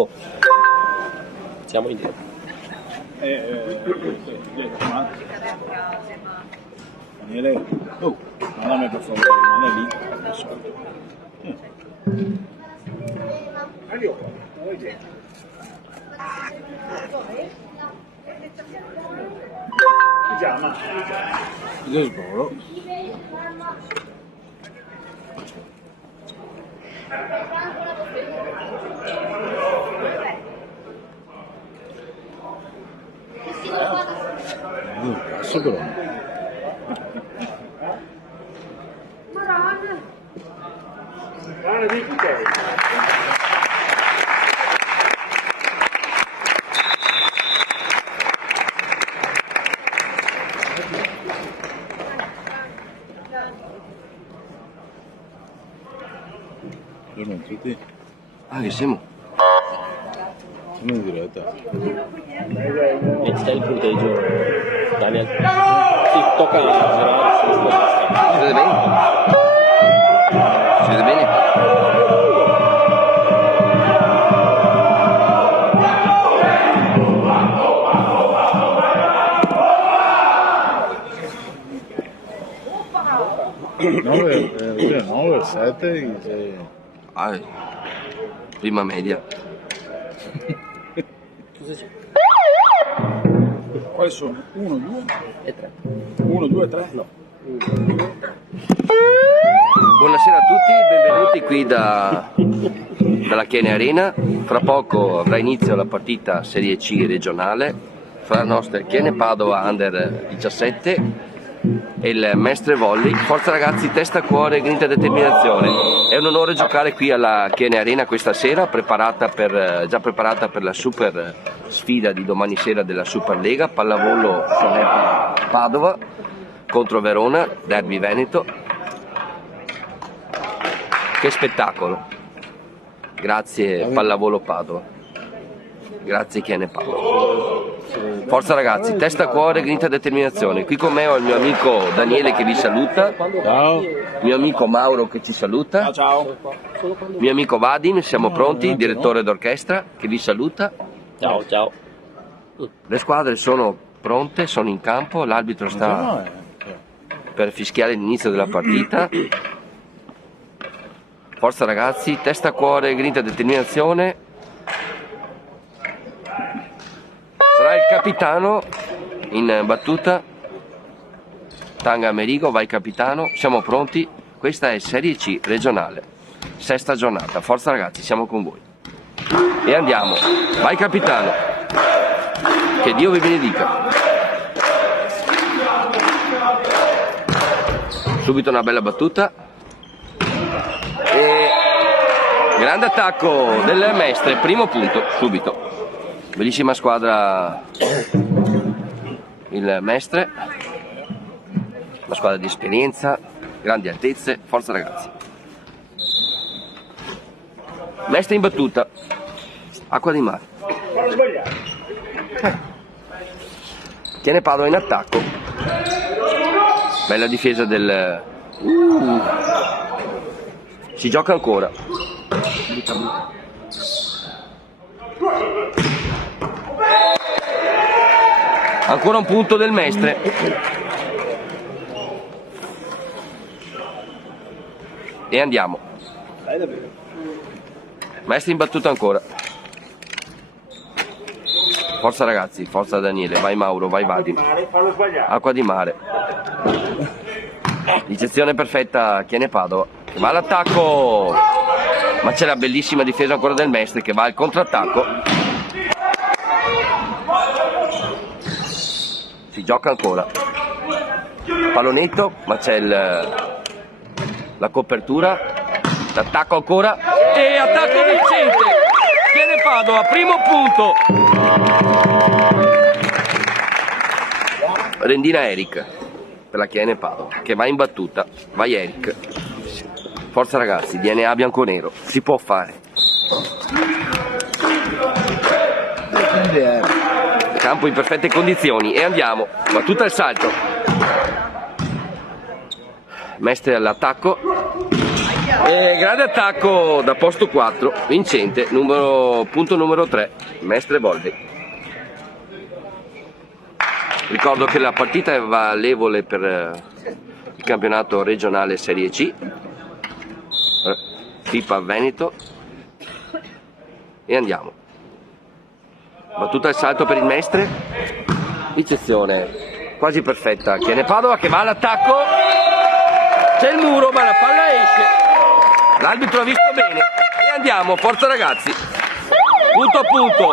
Boh. Siamo indietro. Daniele, oh, mandami per favore, rimane lì. Io sboro. Cazzo però. Buongiorno a tutti. Ah, che siamo? Siamo in diretta. E c'è il punteggio, Daniel. Sì, tocca girare sulla destra. Si vede bene? Si vede bene? Nove, 7, Ah, prima media. quali sono? 1, 2 E 3. 1, 2, 3? No. Buonasera a tutti, benvenuti qui dalla Chiene Arena. Fra poco avrà inizio la partita Serie C regionale fra la nostra Chiene Padova Under 17 e il Mestre Volley. Forza ragazzi, testa, cuore, grinta e determinazione. È un onore giocare qui alla Chiene Arena questa sera, già preparata per la super sfida di domani sera della Superlega, pallavolo Padova contro Verona, derby Veneto. Che spettacolo! Grazie pallavolo Padova, grazie Chiene Padova. Forza ragazzi, testa, cuore, grinta e determinazione. Qui con me ho il mio amico Daniele che vi saluta, Ciao. mio amico Mauro che ci saluta, Ciao. mio amico Vadim, siamo pronti, direttore d'orchestra che vi saluta. Ciao, ciao. Le squadre sono pronte, sono in campo, l'arbitro sta per fischiare l'inizio della partita. Forza ragazzi, testa, cuore, grinta e determinazione. Sarà il capitano in battuta, Tanga Amerigo, vai capitano, siamo pronti, questa è Serie C regionale, sesta giornata, forza ragazzi, siamo con voi. E andiamo, vai capitano, che Dio vi benedica. Subito una bella battuta. E grande attacco del Mestre, primo punto, subito. Bellissima squadra il Mestre, una squadra di esperienza, grandi altezze, forza ragazzi. Mestre in battuta, acqua di mare. Tiene Padova in attacco, bella difesa del... Si gioca ancora. Ancora un punto del Mestre. E andiamo. Mestre in battuta ancora. Forza ragazzi, forza Daniele, vai Mauro, vai Vadim. Acqua di mare. Ricezione perfetta, Chiene Padova. Che va all'attacco. Ma c'è la bellissima difesa ancora del Mestre che va al contrattacco. Si gioca ancora, pallonetto, ma c'è la copertura, l'attacco ancora e attacco vincente, Chiene Padova, primo punto. Rendina Eric per la Chiene Padova che va in battuta, vai Eric, forza ragazzi, DNA bianco-nero, si può fare. Campo in perfette condizioni e andiamo, battuta al salto. Mestre all'attacco, Grande attacco da posto 4, vincente, punto numero 3, Mestre Volvi. Ricordo che la partita è valevole per il campionato regionale Serie C, FIPA Veneto, e andiamo. Battuta al salto per il Mestre, ricezione quasi perfetta, Chiene Padova che va all'attacco, c'è il muro ma la palla esce, l'arbitro ha visto bene e andiamo, forza ragazzi, punto a punto.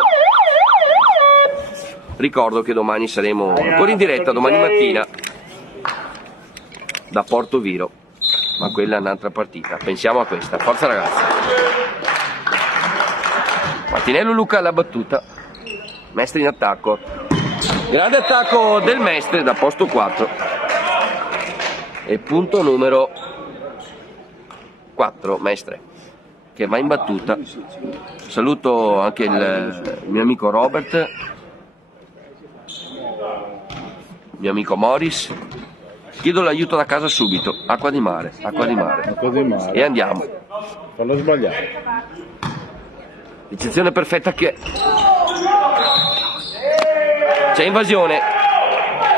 Ricordo che domani saremo ancora in diretta, domani mattina, da Porto Viro, ma quella è un'altra partita, pensiamo a questa, forza ragazzi. Martinello Luca alla battuta, Mestre in attacco, grande attacco del Mestre da posto 4 e punto numero 4, Mestre che va in battuta. Saluto anche il mio amico Robert, mio amico Morris, chiedo l'aiuto da casa subito, acqua di mare, e andiamo. Fallo sbagliare. Ricezione perfetta che c'è invasione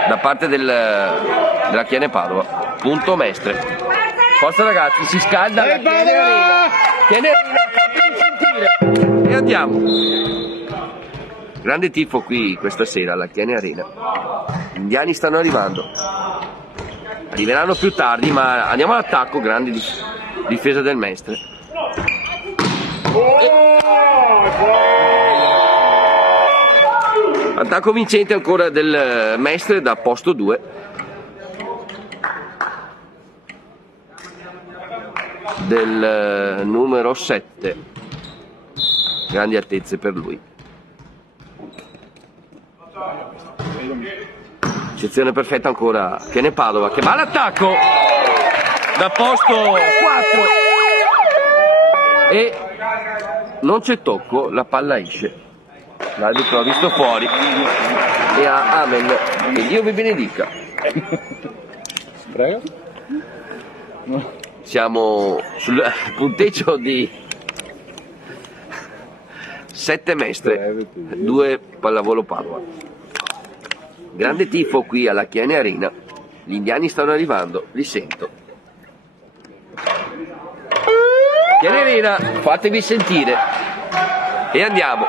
da parte della Chiene Padova, punto Mestre, forza ragazzi, si scalda la Chiene Arena, e andiamo. Grande tifo qui questa sera alla Chiene Arena, gli indiani stanno arrivando, arriveranno più tardi ma andiamo all'attacco, grande difesa del Mestre. Attacco vincente ancora del Mestre da posto 2. Del numero 7. Grandi altezze per lui. Sezione perfetta ancora Chiene Padova che va all'attacco da posto 4 e non c'è tocco, la palla esce. L'arbitro ha visto fuori e ha amen, che Dio vi benedica. Prego. Siamo sul punteggio di 7 Mestre, 2 Pallavolo Padova. Grande tifo qui alla Chiene Arena, gli indiani stanno arrivando, li sento. Chiene Arena, fatevi sentire e andiamo.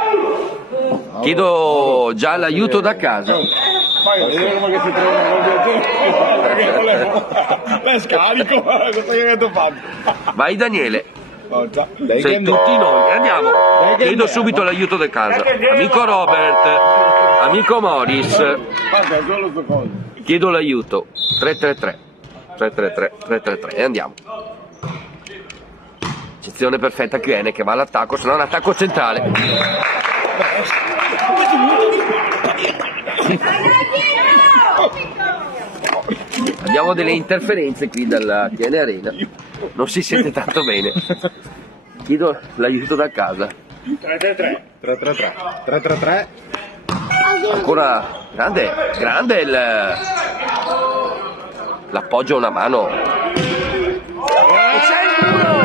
Chiedo già l'aiuto da casa. Vediamo come si trova. Scarico, Vai Daniele. Sei tutti noi, andiamo. Chiedo subito l'aiuto da casa. Amico Robert, amico Morris, chiedo l'aiuto. 333 333 333 e andiamo. Sezione perfetta QN che va all'attacco, se no un attacco centrale. Abbiamo delle interferenze qui dalla Chiene Arena, non si sente tanto bene. Chiedo l'aiuto da casa. 333 Ancora grande l'appoggio a una mano. E c'è il muro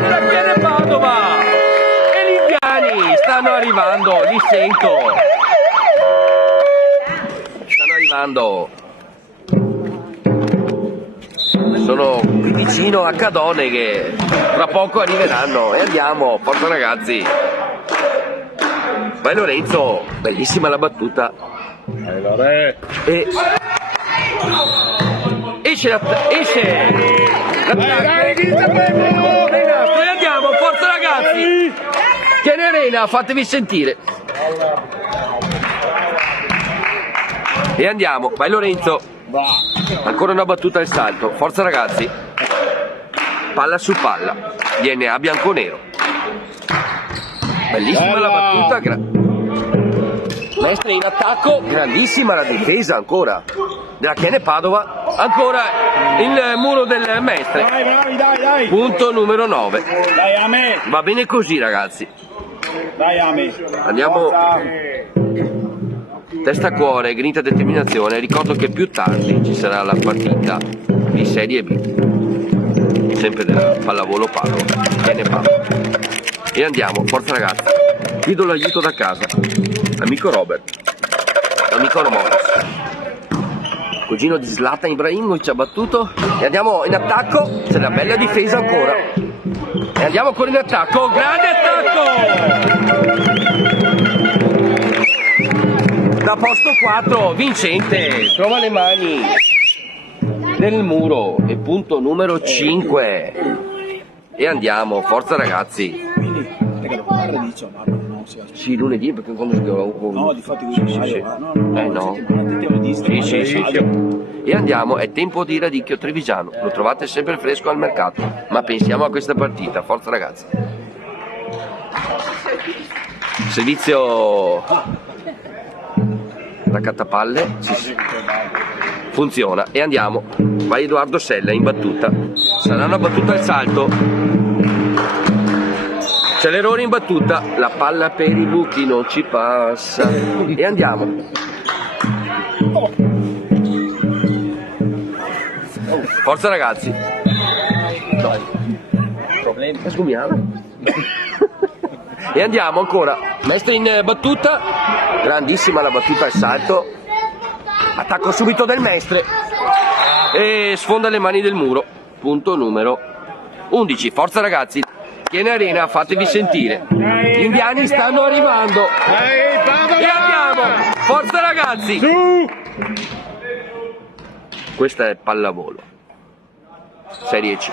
della Chiene Padova e gli indiani stanno arrivando, li sento. Stanno arrivando. Sono qui vicino a Cadone che tra poco arriveranno e andiamo, forza ragazzi. Vai Lorenzo, bellissima la battuta. E esce l'attacco e andiamo, forza ragazzi. Chiene Arena, fatevi sentire. E andiamo, vai Lorenzo. Ancora una battuta al salto, forza ragazzi. Palla su palla, DNA bianco-nero. Bellissima la battuta. Mestre in attacco, grandissima la difesa ancora della Chiene Padova. Ancora il muro del Mestre. Dai. Punto numero 9. Dai a me. Va bene così ragazzi. Dai a me. Andiamo. Testa cuore, grinta determinazione. Ricordo che più tardi ci sarà la partita di Serie B. sempre della pallavolo Padova, Chiene Padova. E andiamo, forza ragazzi, vi do l'aiuto da casa, amico Robert, amico Morris, cugino di Zlatan Ibrahimovic ha battuto, e andiamo in attacco, c'è una bella difesa ancora, e andiamo ancora in attacco, grande attacco! Da posto 4, Vincente, trova le mani nel muro, e punto numero 5, e andiamo, forza ragazzi. Sì, lunedì, perché quando si no, difatti no. Sì. E andiamo, è tempo di radicchio trevigiano, lo trovate sempre fresco al mercato, ma pensiamo a questa partita, forza ragazzi. Servizio raccattapalle, funziona, e andiamo, vai Edoardo Sella in battuta, sarà una battuta al salto, c'è l'errore in battuta, la palla per i buchi non ci passa, e andiamo. Forza ragazzi. Dai. Problemi. È sgumiata. E andiamo ancora. Mestre in battuta. Grandissima la battuta al salto. Attacco subito del Mestre. E sfonda le mani del muro. Punto numero 11. Forza ragazzi. Chiene Arena, fatevi sentire. Gli indiani stanno arrivando. E andiamo. Forza ragazzi. Questa è pallavolo. Serie C.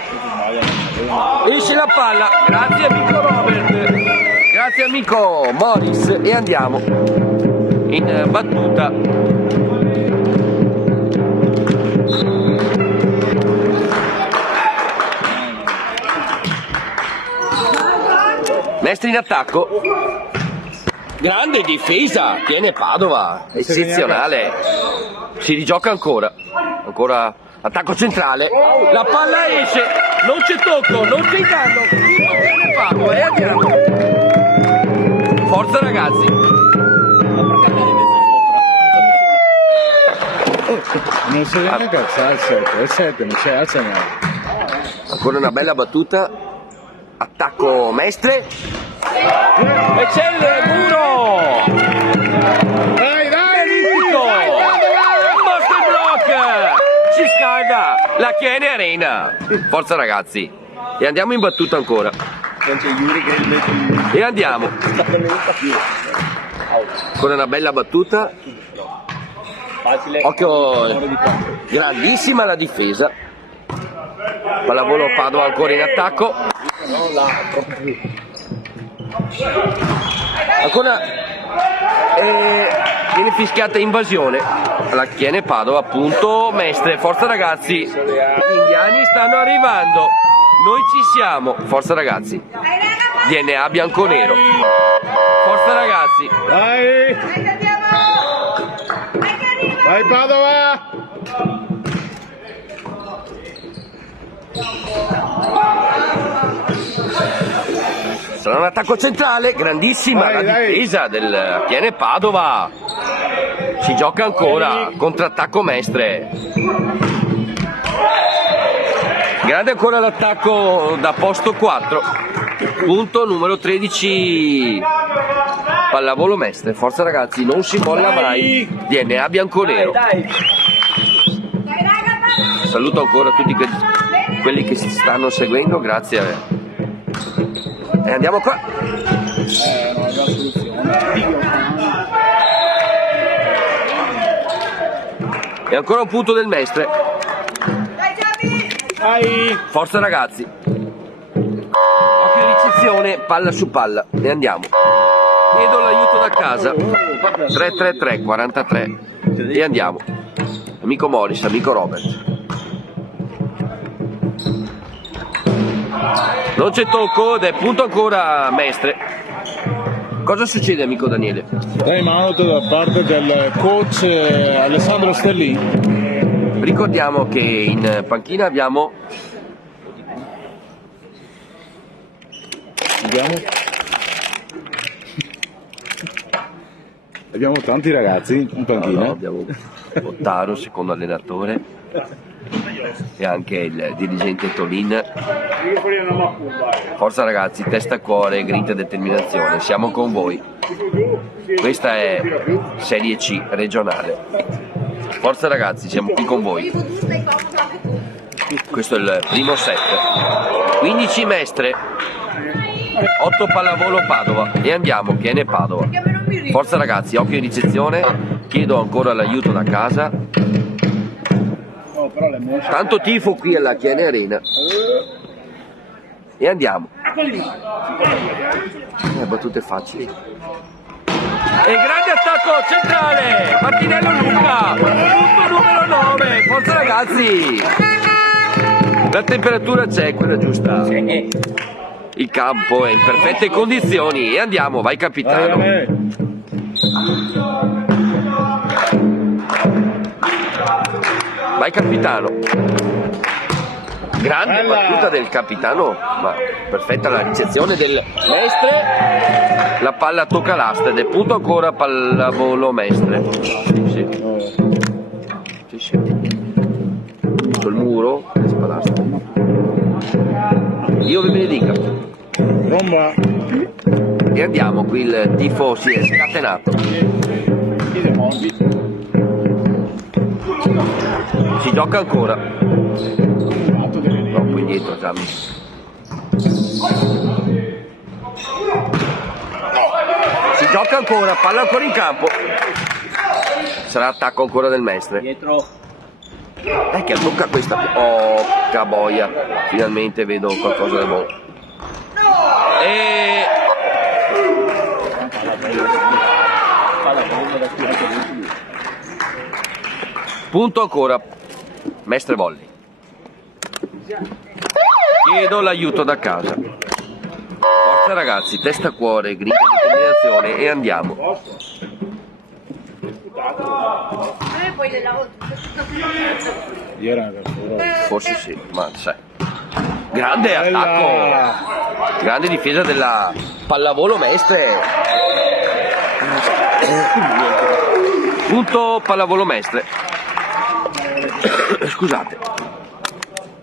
Esce la palla. Grazie amico Robert. Grazie amico Morris. E andiamo in battuta. Mestre in attacco. Grande difesa. Tiene Padova. Eccezionale. Si rigioca ancora. Ancora attacco centrale. La palla esce. Non c'è tocco. Non c'è inganno. Tiene Padova. E andiamo. Forza ragazzi. Non si vede neanche alzare il 7, non si alza neanche. Ancora una bella battuta. Attacco Mestre. E c'è il muro. Dai! Master block. Si scalda la Chiene Arena. Forza ragazzi. E andiamo in battuta ancora. E andiamo. Ancora una bella battuta. Occhio, grandissima la difesa. Pallavolo Padova ancora in attacco. Ancora viene fischiata invasione alla Chiene Padova, appunto. Mestre, forza ragazzi, gli indiani stanno arrivando, noi ci siamo, forza ragazzi. DNA bianconero, forza ragazzi. Vai Padova! Sarà un attacco centrale, grandissima la difesa del Chiene Padova. Si gioca ancora, contrattacco Mestre. Grande ancora l'attacco da posto 4. Punto numero 13. Pallavolo Mestre, forza ragazzi, non si molla mai. DNA bianconero. Saluto ancora tutti quelli che si stanno seguendo, grazie. E andiamo qua. E ancora un punto del Mestre. Forza ragazzi. Occhio di ricezione, palla su palla. E andiamo. Chiedo l'aiuto da casa. 333 43. E andiamo. Amico Morris, amico Robert. Non c'è tocco ed è punto ancora Mestre. Cosa succede amico Daniele? Time out da parte del coach Alessandro Stellini. Ricordiamo che in panchina abbiamo tanti ragazzi in panchina. No, abbiamo Ottaro, secondo allenatore. e anche il dirigente Tolin. Forza ragazzi, testa, cuore, grinta e determinazione, siamo con voi. Questa è Serie C regionale. Forza ragazzi, siamo qui con voi. Questo è il primo set. 15 Mestre, 8 Pallavolo Padova e andiamo, Chiene Padova. Forza ragazzi, occhio in ricezione, chiedo ancora l'aiuto da casa. Tanto tifo qui alla Chiene Arena. E andiamo. Battute facili. E grande attacco centrale, Martinello Luca, punto numero 9, forza ragazzi. La temperatura c'è, quella giusta. Il campo è in perfette condizioni e andiamo, vai capitano. Vai capitano. Grande battuta del capitano, ma perfetta la ricezione del Mestre. La palla tocca l'asta ed è punto ancora pallavolo Mestre. Sì. Sul muro, spalasta. Dio vi benedica. Romba. E andiamo, qui il tifo si è scatenato. Si gioca ancora. Troppo indietro Gianni. Si gioca ancora, palla ancora in campo. Sarà attacco ancora del Mestre. Dietro. Che tocca questa. Oh, caboia. Finalmente vedo qualcosa di buono. E punto ancora. Mestre volley. Chiedo l'aiuto da casa. Forza ragazzi, testa, cuore, grinta, determinazione e andiamo. Forse sì, ma sai. Grande attacco. Grande difesa della pallavolo Mestre. Punto pallavolo Mestre. Scusate.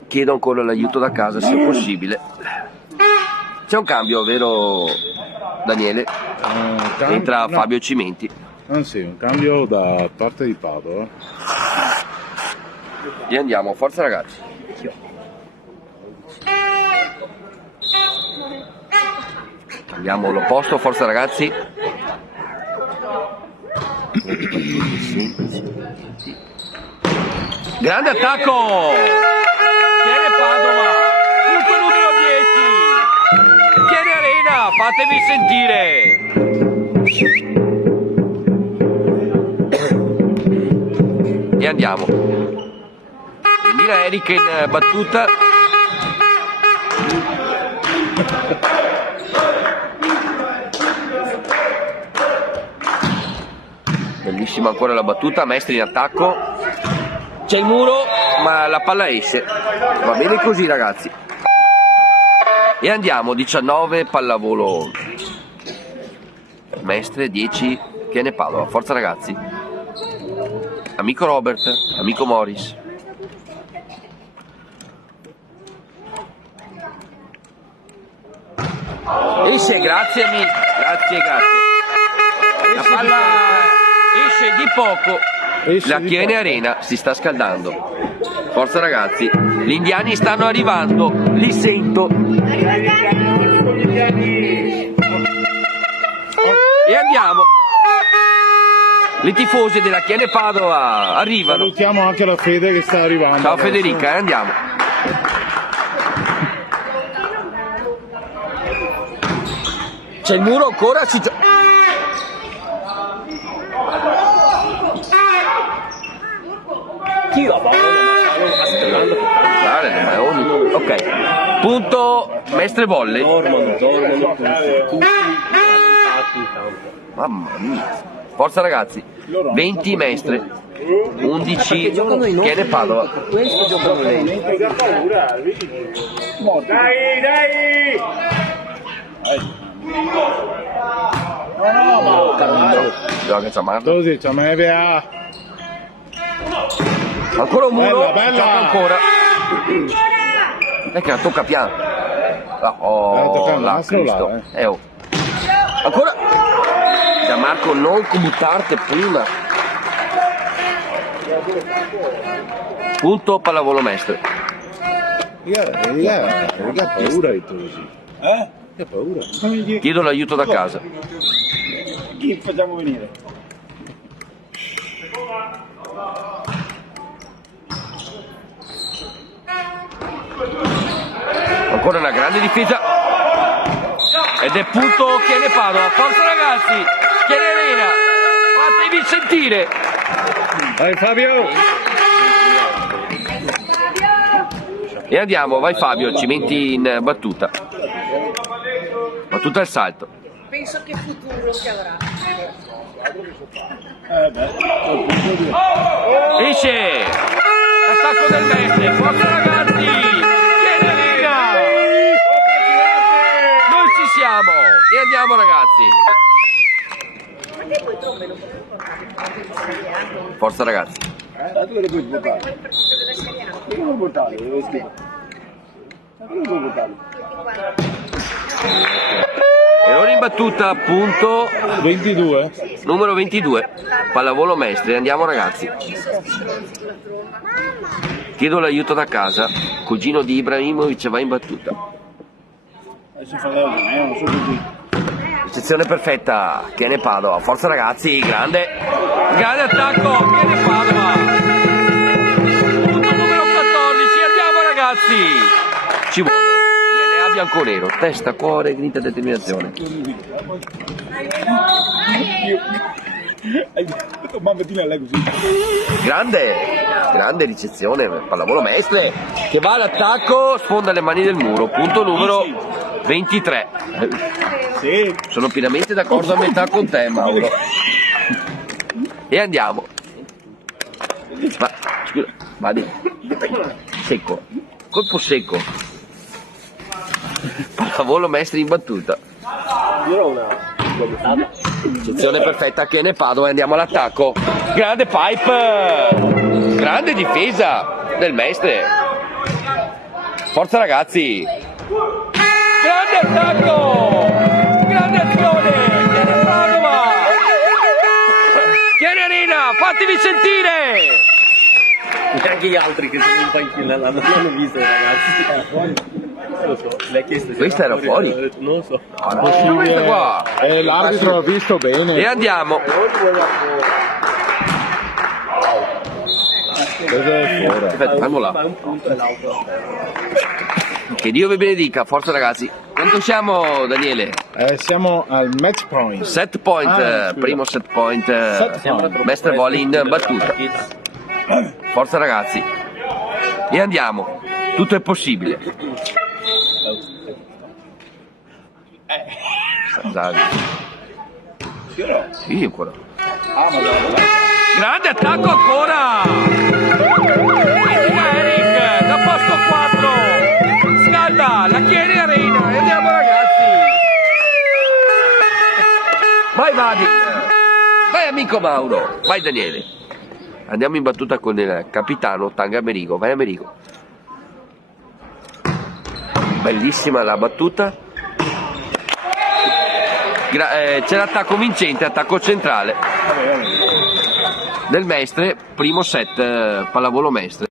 Chiedo ancora l'aiuto da casa se possibile. C'è un cambio, vero Daniele? Entra Fabio Cimenti. Sì, un cambio da parte di Padova. E andiamo, forza ragazzi. Cambiamo l'opposto, forza ragazzi. Grande attacco! Chiene Padova, punto numero 10. Chiene Arena, fatevi sentire. E andiamo. Mira Eric in battuta. Bellissima ancora la battuta, Mestre in attacco. C'è il muro, ma la palla esce. Va bene così ragazzi. E andiamo, 19 pallavolo Mestre, 10 Chiene Padova. Forza ragazzi. Amico Robert, amico Morris. Esce, grazie amici. Grazie. La palla esce di poco. La Chiene Arena si sta scaldando. Forza ragazzi, gli indiani stanno arrivando, li sento. E andiamo. Le tifose della Chiene Padova arrivano. Salutiamo anche la Fede che sta arrivando. Ciao Federica, andiamo. C'è il muro ancora, si gioca. Chi va? Ok, punto Mestre volley. Dormono tutti rallentati in campo. Mamma mia. Forza ragazzi, 20 Mestre, 11 Chiene Padova. Questo giocano lei. Dai! Gioca Ciamardo. Così, c'è me via. Ancora un muro, Bella, bella. gioca ancora. È che la tocca piano. Oh, toccando, la lascialo Cristo. là, Oh. Ancora. Da Marco non buttarti prima. Punto pallavolo mestre. Raga, paura di tu così. Che paura. Chiedo l'aiuto da casa. Chi facciamo venire? Ancora una grande difesa. Ed è punto Chiene Padova. Forza ragazzi. Chiene Arena. Fatevi sentire. Vai Fabio! E andiamo, vai Fabio, ci metti in battuta. Battuta al salto. Penso che futuro che avrà. Esce! Attacco del mestre, forza ragazzi! Chiene Arena! Noi ci siamo! E andiamo ragazzi! Forza ragazzi! Dove le puoi portare? Dove puoi portare? Dove scrivo? Dove puoi portare? Errore in battuta, punto 22. numero 22. Pallavolo mestre, andiamo ragazzi. Chiedo l'aiuto da casa. Cugino di Ibrahimovic va in battuta. Adesso fa non so così. Sezione perfetta, Chiene Padova, forza ragazzi, grande attacco, Chiene Padova, punto numero 14, andiamo ragazzi, ci vuole, DNA bianco-nero, testa, cuore, grinta e determinazione. Mamma ti lei così. Grande ricezione, pallavolo mestre, che va all'attacco, sfonda le mani del muro, punto numero 23. Sì. Sono pienamente d'accordo a metà con te, Mauro. E andiamo. Ma, scusa, vadi. Secco. Colpo secco. Pallavolo mestre in battuta. Sezione perfetta, Chiene Padova e andiamo all'attacco. Grande pipe. Grande difesa del mestre. Forza ragazzi. Grande attacco. Grande azione. Chiene Padova. Chiene Arena, fatevi sentire. Anche gli altri che sono in panchina l'hanno visto ragazzi. Lo so, le ha chiesto se Questa era fuori? ho detto, non lo so. Questa qua. L'arbitro ha visto bene. E andiamo. Cosa è fuori? Aspetta, fermo là. Ma un punto e l'altro. Che Dio vi benedica, forza ragazzi. Quanto siamo, Daniele? Siamo al match point. Set point, scusa. primo set point. point. Mestre volley in battuta. Forza ragazzi. E andiamo. Tutto è possibile. Sì, ancora. Grande attacco ancora! Eric, da posto 4. Scalda, la Chiene Arena. E andiamo ragazzi. Vai Vadim. Vai amico Mauro. Vai Daniele. Andiamo in battuta con il capitano Tanga Amerigo. Vai Amerigo. Bellissima la battuta. C'è l'attacco vincente, attacco centrale del mestre, primo set, pallavolo mestre.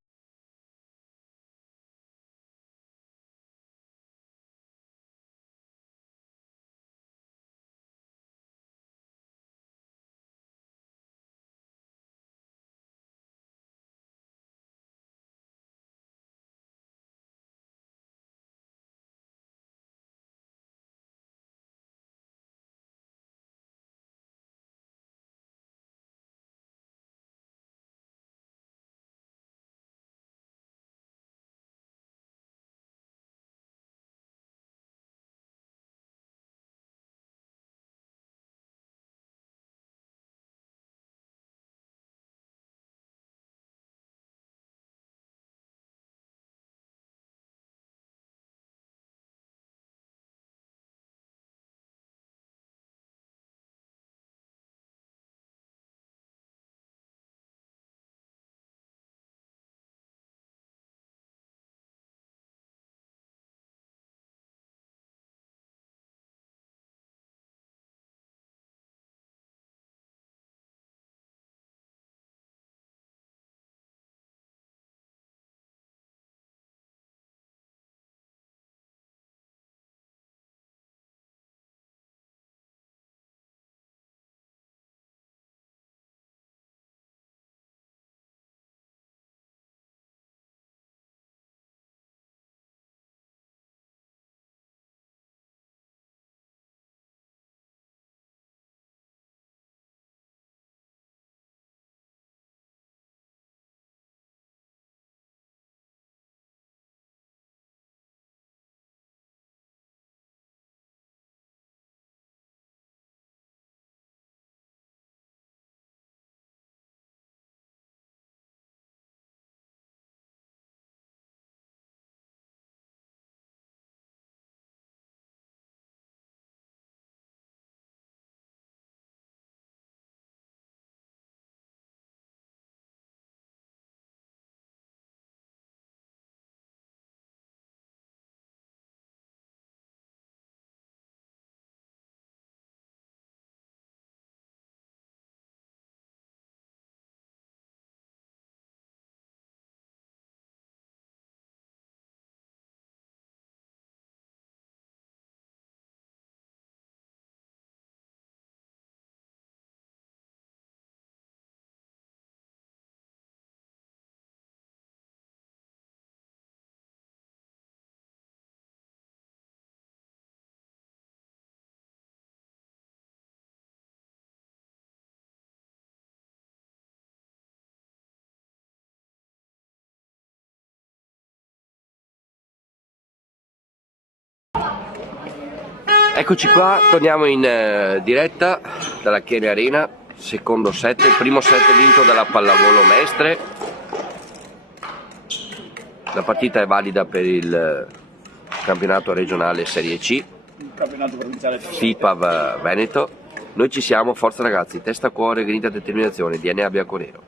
Eccoci qua, torniamo in diretta dalla Chiene Arena, secondo set, il primo set vinto dalla Pallavolo Mestre. La partita è valida per il campionato regionale Serie C, Il campionato provinciale. FIPAV Veneto. Noi ci siamo, forza ragazzi, testa, cuore, grinta, determinazione, DNA bianconero.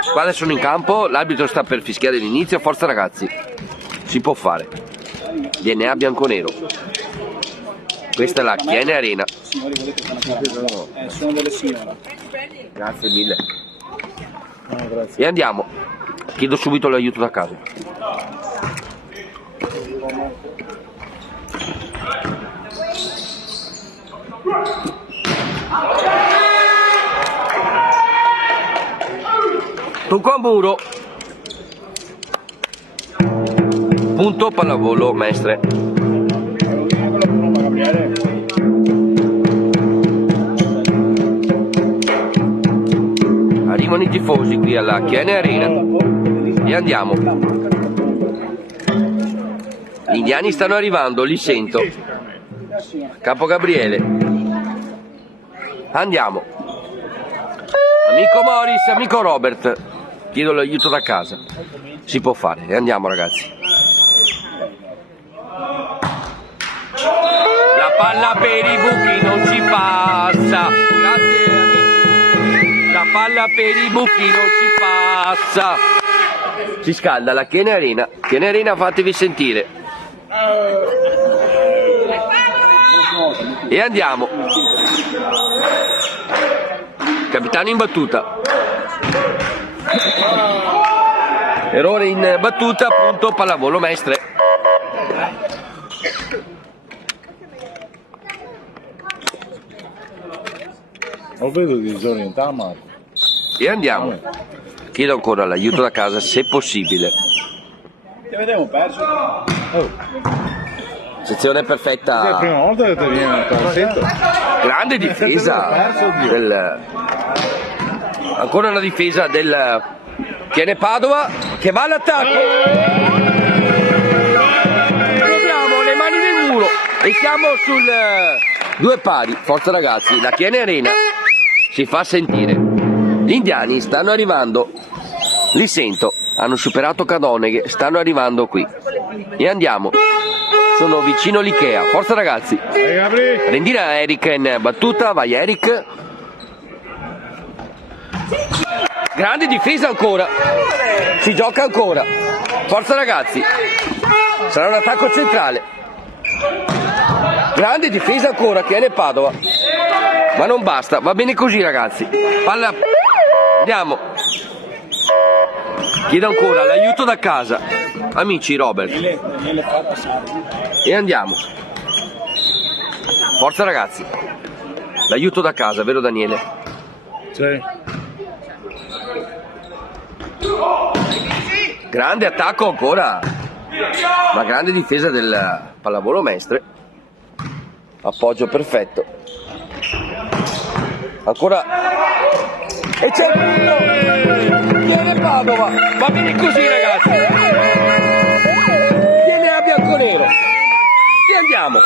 Squadre sono in campo, l'arbitro sta per fischiare l'inizio, forza ragazzi, si può fare. DNA bianconero. Questa è la Chiene Arena. Signori, volete fare sono delle signore. Grazie mille. E andiamo. Chiedo subito l'aiuto da casa. Tocco a muro. Punto Pallavolo Mestre. Arrivano i tifosi qui alla Chiene Arena e andiamo. Gli indiani stanno arrivando, li sento. Capo Gabriele. Andiamo. Amico Morris, amico Robert. Chiedo l'aiuto da casa. Si può fare e andiamo ragazzi. La palla per i buchi non ci passa. Grazie amici. La palla per i buchi non ci passa. Si scalda la Chiene Arena. Chiene Arena, fatevi sentire. E andiamo. Capitano in battuta. Errore in battuta, punto Pallavolo Mestre. Lo vedo di disorientato, ma E andiamo. Chiedo ancora l'aiuto da casa se possibile. Ti avevamo perso. Sezione è la perfetta. prima volta che ti viene a sento. Grande difesa del... Ancora una difesa del Chiene Padova che va all'attacco. Proviamo le mani nel muro e siamo sul 2 pari. Forza ragazzi, la Chiene Arena si fa sentire. Gli indiani stanno arrivando, li sento, hanno superato Cadoneghe, stanno arrivando qui. E andiamo. Sono vicino all'Ikea. Forza ragazzi. Rendina Eric in battuta, vai Eric. Grande difesa ancora. Si gioca ancora. Forza ragazzi. Sarà un attacco centrale. Grande difesa ancora, Chiene Padova. Ma non basta, va bene così ragazzi. Palla. Andiamo. Chiedo ancora l'aiuto da casa. Amici Robert. E andiamo. Forza ragazzi. L'aiuto da casa, vero Daniele? Sì. Grande attacco ancora. Ma grande difesa del Pallavolo Mestre. Appoggio perfetto. Ancora. E c'è il Chiene Padova. Va bene così ragazzi. Viene a bianconero. E andiamo.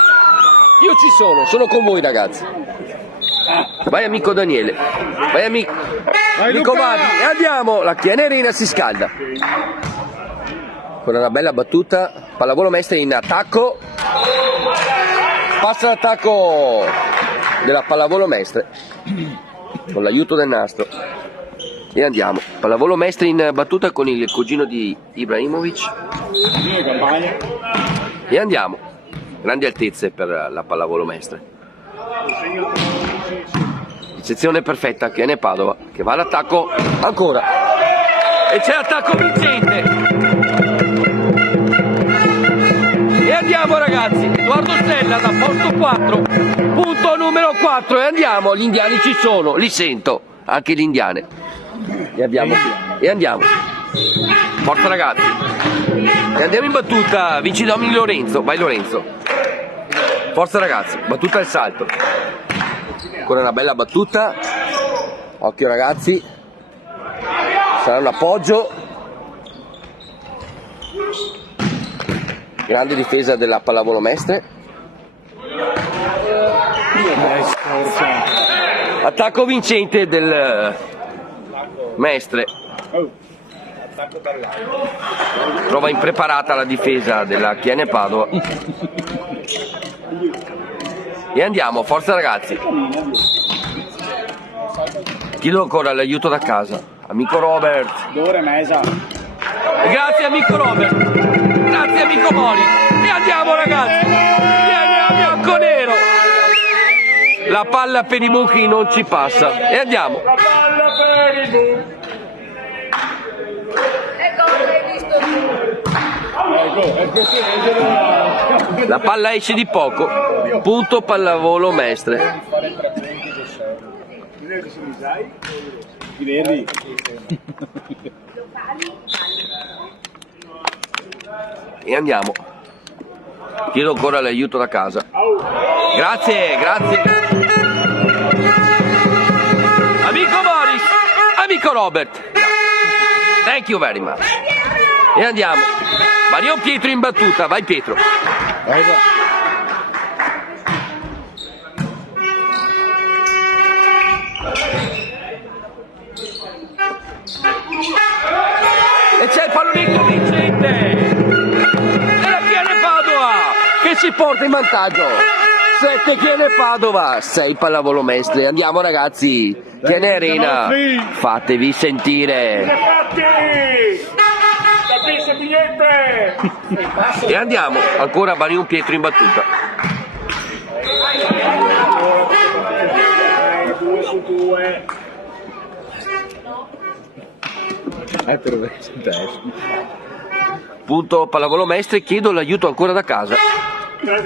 Io ci sono con voi ragazzi. Vai amico Daniele. Vai amico Vadi. E andiamo. La Chiene Arena si scalda. Con una bella battuta. Pallavolo Mestre in attacco. Passa l'attacco della Pallavolo Mestre con l'aiuto del nastro e andiamo. Pallavolo Mestre in battuta con il cugino di Ibrahimovic e andiamo. Grandi altezze per la Pallavolo Mestre. Sezione perfetta, Chiene Padova che va all'attacco ancora e c'è attacco vincente. E andiamo ragazzi, Edoardo Stella da posto 4, punto numero 4 e andiamo, gli indiani ci sono, li sento, anche le indiane. E andiamo. Forza ragazzi. E andiamo in battuta, vinci Domini Lorenzo, vai Lorenzo. Forza ragazzi, battuta al salto. Ancora una bella battuta. Occhio ragazzi. Sarà un appoggio. Grande difesa della pallavolo Mestre. Attacco vincente del Mestre. Trova impreparata la difesa della Chiene Padova. E andiamo, forza ragazzi. Chiedo ancora l'aiuto da casa. Amico Robert. Grazie amico Robert. Grazie amico Mori. E andiamo ragazzi. Vieni a bianco-nero. La palla per i buchi non ci passa. E andiamo. La palla esce di poco. Punto pallavolo Mestre. E andiamo. Chiedo ancora l'aiuto da casa. Grazie, grazie. Amico Boris, amico Robert. Thank you very much. E andiamo. Mario Pietro in battuta, vai Pietro. E c'è il pallonetto vincente della Chiene Padova che si porta in vantaggio. 7 Chiene Padova, 6 pallavolo Mestre. Andiamo ragazzi, Chiene Arena, fatevi sentire. E andiamo, ancora Mario Pietro in battuta. Punto pallavolo Mestre, chiedo l'aiuto ancora da casa. Va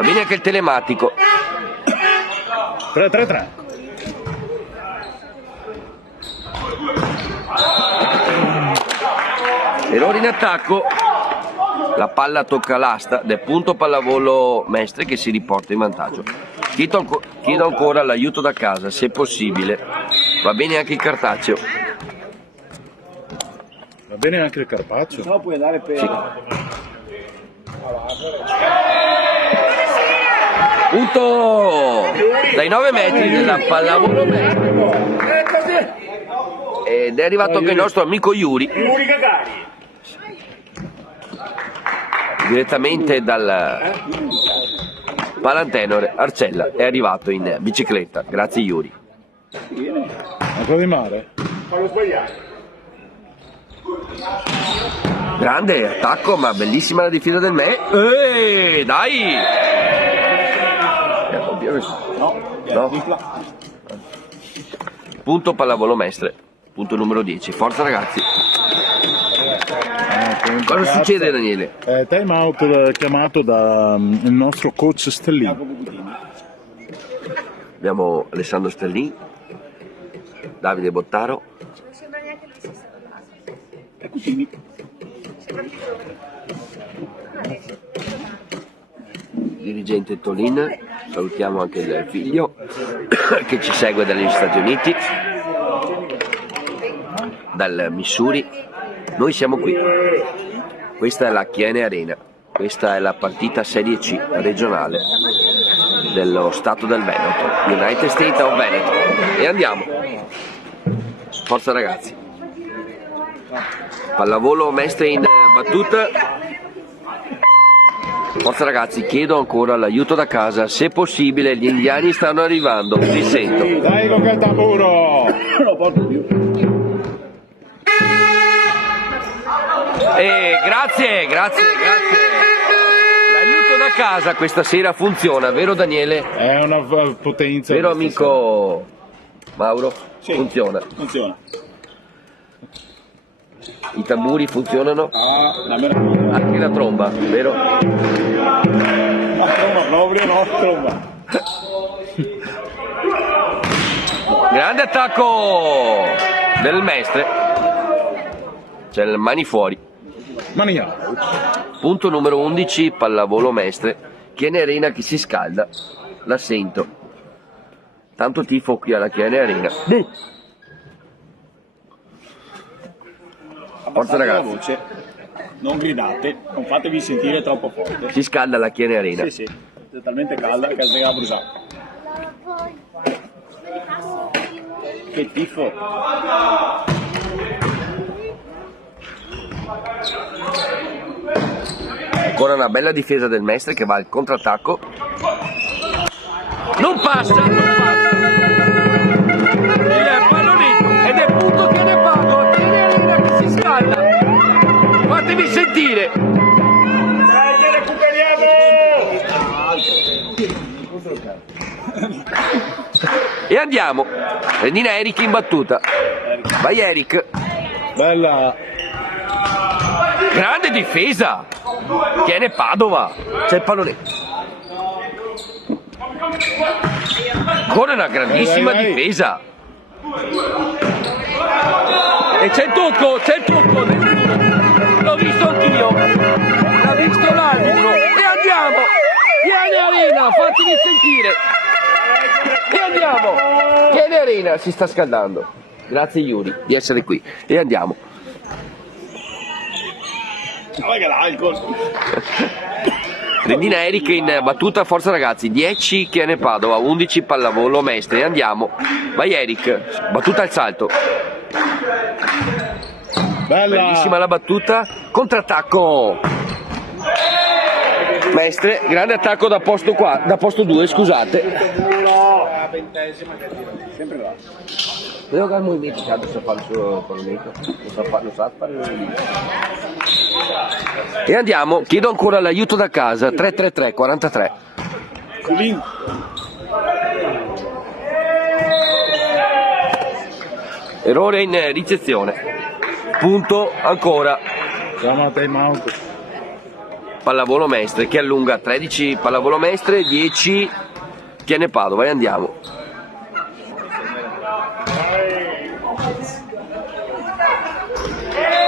bene anche il telematico. 3-3-3. Errore in attacco. La tocca l'asta del punto pallavolo Mestre che si riporta in vantaggio. Chiedo ancora l'aiuto da casa, se possibile. Va bene anche il cartaceo. Va bene anche il carpaccio. No, puoi dare per... Sì. Punto dai 9 metri della pallavolo Mestre. Ed è arrivato anche il nostro amico Yuri. Direttamente dal Palantenore Arcella è arrivato in bicicletta. Grazie Yuri. Ancora di mare? Fallo sbagliare. Grande attacco, ma bellissima la difesa del me. Dai! No. Punto pallavolo Mestre. Punto numero 10. Forza ragazzi. Cosa succede Daniele? Time out chiamato dal nostro coach Stellini. Abbiamo Alessandro Stellini, Davide Bottaro, dirigente Tolin, salutiamo anche il figlio che ci segue dagli Stati Uniti, dal Missouri. Noi siamo qui. Questa è la Chiene Arena, questa è la partita Serie C regionale dello Stato del Veneto, United States of Veneto. E andiamo. Forza ragazzi. Pallavolo Mestre in battuta. Forza ragazzi, chiedo ancora l'aiuto da casa, se possibile, gli indiani stanno arrivando, vi sento. Dai con il tamburo! Non lo porto più. Grazie. L'aiuto da casa questa sera funziona, vero Daniele? È una potenza. Vero amico Mauro? Sì. Funziona. Funziona. I tamburi funzionano? La meraviglia. Anche la tromba, vero? La tromba proprio, no, tromba. Grande attacco del Mestre. c'è il mani fuori. Mani out. Punto numero 11, pallavolo Mestre. Chiene Arena che si scalda. La sento. Tanto tifo qui alla Chiene Arena. Forza La ragazzi. voce, non gridate, non fatevi sentire troppo forte. Si scalda la Chiene Arena. Sì, sì, è talmente calda che si a bruciare. Che tifo! Ancora una bella difesa del Mestre che va al contrattacco. Non passa, non passa. Il pallonetto ed è punto che ne pago. Chiene Arena che si scalda. Fatevi sentire. Dai, che recuperiamo! E andiamo. Rendina Eric in battuta. Vai Eric. Bella. Grande difesa. Chiene Padova. C'è il pallonetto. Ancora una grandissima Vai, vai, vai. difesa. E c'è il tocco, c'è il tocco. L'ho visto anch'io. L'ha visto l'arbitro. E andiamo. Chiene Arena, fatemi sentire. E andiamo. Chiene Arena si sta scaldando. Grazie Yuri di essere qui. E andiamo. Ma che l'alcol! Rendina Eric in battuta, forza ragazzi, 10 Chiene Padova, 11 pallavolo Mestre, andiamo. Vai Eric, battuta al salto. Bella. Bellissima la battuta, contrattacco. Mestre, grande attacco da posto 2, scusate. Sempre là. Vedo che il movimento tanto sa fare il suo pallonetto, non sa fare il movimento. E andiamo, chiedo ancora l'aiuto da casa, 333 43. Errore in ricezione. Punto ancora. Siamo a time out. Pallavolo Mestre che allunga 13 pallavolo Mestre, 10 Chiene Padova e andiamo.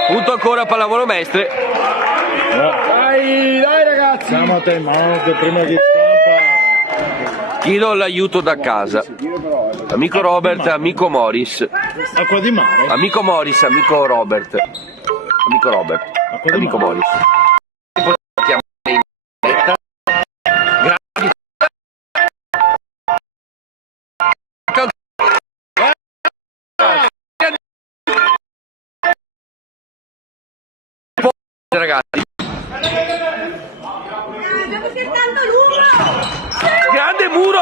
Punto ancora pallavolo Mestre. Dai, dai ragazzi! Siamo a time out prima che scampa. Chiedo l'aiuto da casa. Amico Robert, amico Morris. Acqua di mare. Amico Morris, amico Robert. Amico Robert. Acqua di Amico mare. Morris. Ragazzi, grande muro,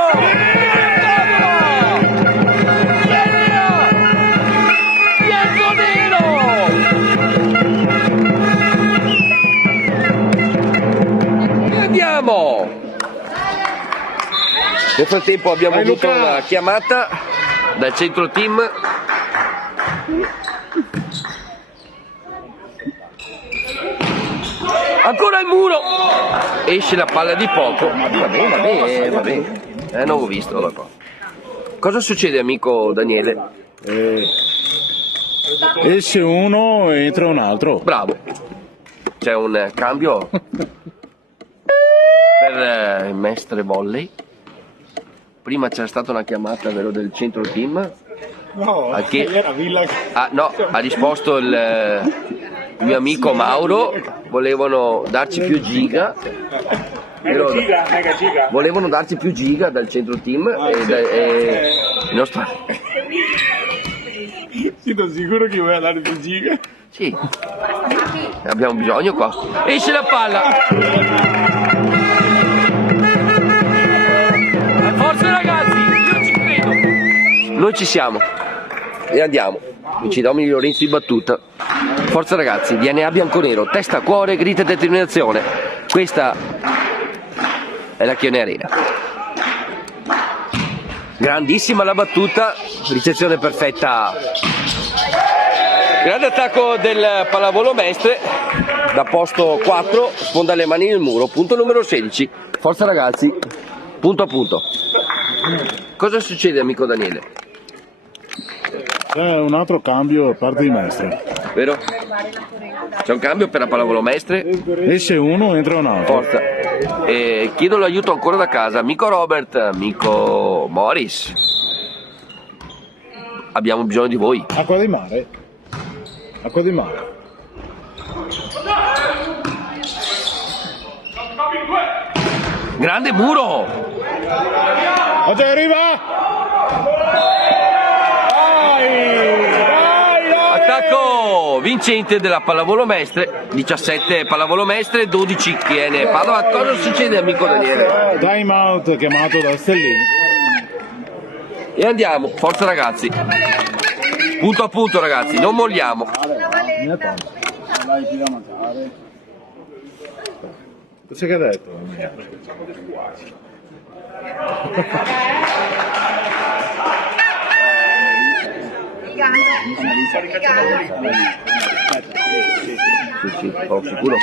bianconero. E andiamo. Nel frattempo abbiamo Vai, avuto Luca. una chiamata dal centro team. Ancora il muro, esce la palla di poco. Va bene, va bene. Non ho visto la cosa. Cosa succede amico Daniele? Esce uno e entra un altro. Bravo. C'è un cambio per il Mestre Volley. Prima c'era stata una chiamata vero del centro team. No, A che? era Villa. No, ha risposto il mio amico Mauro, volevano darci più giga. Mega giga. Volevano darci più giga dal centro team e il nostro... Sono sicuro che vuoi andare più giga. Sì, abbiamo bisogno qua. Esce la palla. Forza ragazzi, io ci credo. Noi ci siamo. E andiamo. Ci Domini Lorenzo in battuta. Forza ragazzi, DNA bianconero, testa, cuore, grinta e determinazione. Questa è la Chiene Arena. Grandissima la battuta, ricezione perfetta. Grande attacco del pallavolo Mestre, da posto 4, sfonda le mani nel muro, punto numero 16. Forza ragazzi, punto a punto. Cosa succede amico Daniele? C'è un altro cambio a parte di Mestre. vero? C'è un cambio per la pallavolo Mestre. Esce uno, entra un altro. Forza. E chiedo l'aiuto ancora da casa, amico Robert, amico Morris. Abbiamo bisogno di voi. Acqua di mare. Acqua di mare. Grande muro! Oggi arriva! Attacco vincente della pallavolo Mestre, 17 pallavolo Mestre, 12 Chiene Padova. Cosa succede, amico Daniele? Time out chiamato da Stellini. E andiamo, forza ragazzi. Punto a punto ragazzi, non molliamo. Dai, tira a mangiare. Cosa che ha detto? Sicuro?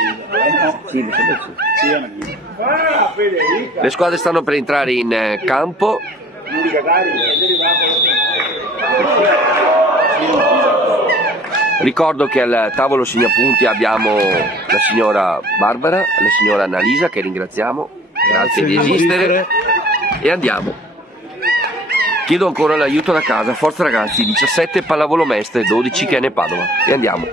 Le squadre stanno per entrare in campo. Ricordo che al tavolo segnapunti abbiamo la signora Barbara, la signora Annalisa, che ringraziamo, grazie di esistere, e andiamo. Chiedo ancora l'aiuto da casa, forza ragazzi, 17 pallavolo Mestre, 12 Chiene Padova, e andiamo.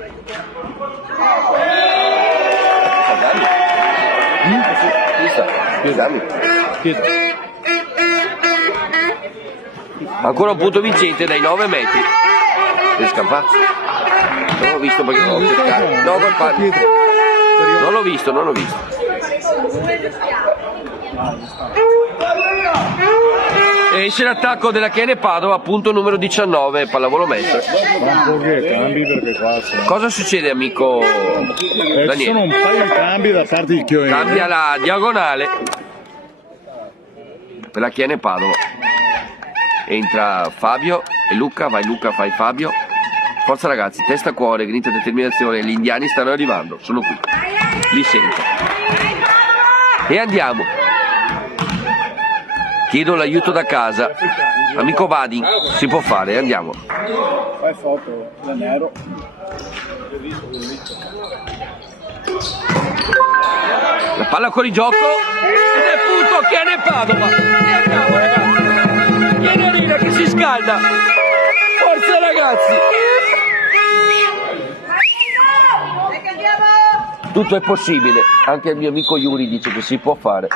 Ancora un punto vincente dai 9 metri. Per scappare? Non l'ho visto perché non l'ho cercato. No, non l'ho visto, non l'ho visto. E esce l'attacco della Chiene Padova, punto numero 19, pallavolo Mestre. Cosa succede, amico Ci Daniele? sono un paio di cambi da parte di Chioene. Cambia la diagonale per la Chiene Padova. Entra Fabio e Luca, vai Luca, fai Fabio. Forza ragazzi, testa, cuore, grinta, determinazione, gli indiani stanno arrivando, sono qui, li sento. E andiamo. Chiedo l'aiuto da casa, amico Vadin, si può fare, andiamo. Fai foto da nero. La palla ancora in gioco ed è punto Chiene Padova. E andiamo ragazzi, Chiene che si scalda. Forza ragazzi. Tutto è possibile, anche il mio amico Yuri dice che si può fare.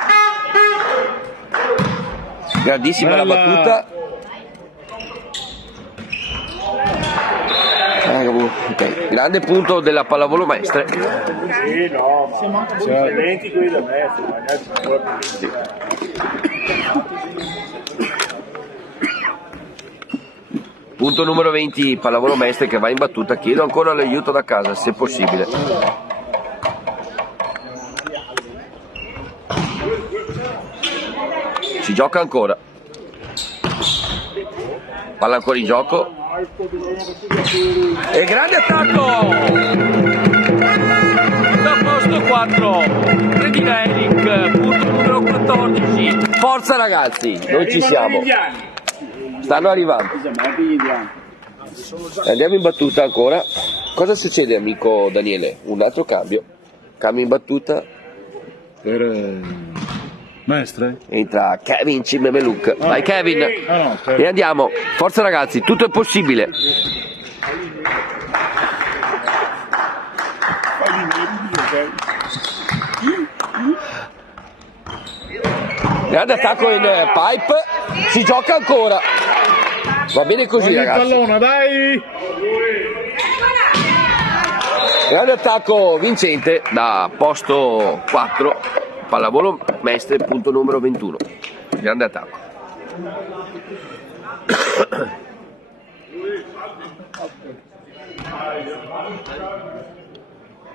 Grandissima la battuta. Okay. Grande punto della pallavolo Mestre. Sì, no, ma siamo 20 qui da me, ragazzi. Punto numero 20, pallavolo Mestre che va in battuta. Chiedo ancora l'aiuto da casa, se possibile. Si gioca ancora. Palla ancora in gioco. E grande attacco! Da posto 4. Redina Eric, punto numero 14. Forza ragazzi, noi ci siamo. Stanno arrivando. Andiamo in battuta ancora. Cosa succede, amico Daniele? Un altro cambio. Cambio in battuta. Per Mestre? Entra Kevin Cimemeluk. Vai Kevin. No, E andiamo. Forza ragazzi, tutto è possibile. Grande attacco in pipe. Si gioca ancora. Va bene così ragazzi. Pallona, dai! Grande attacco vincente da posto 4, pallavolo Mestre, punto numero 21. Grande attacco.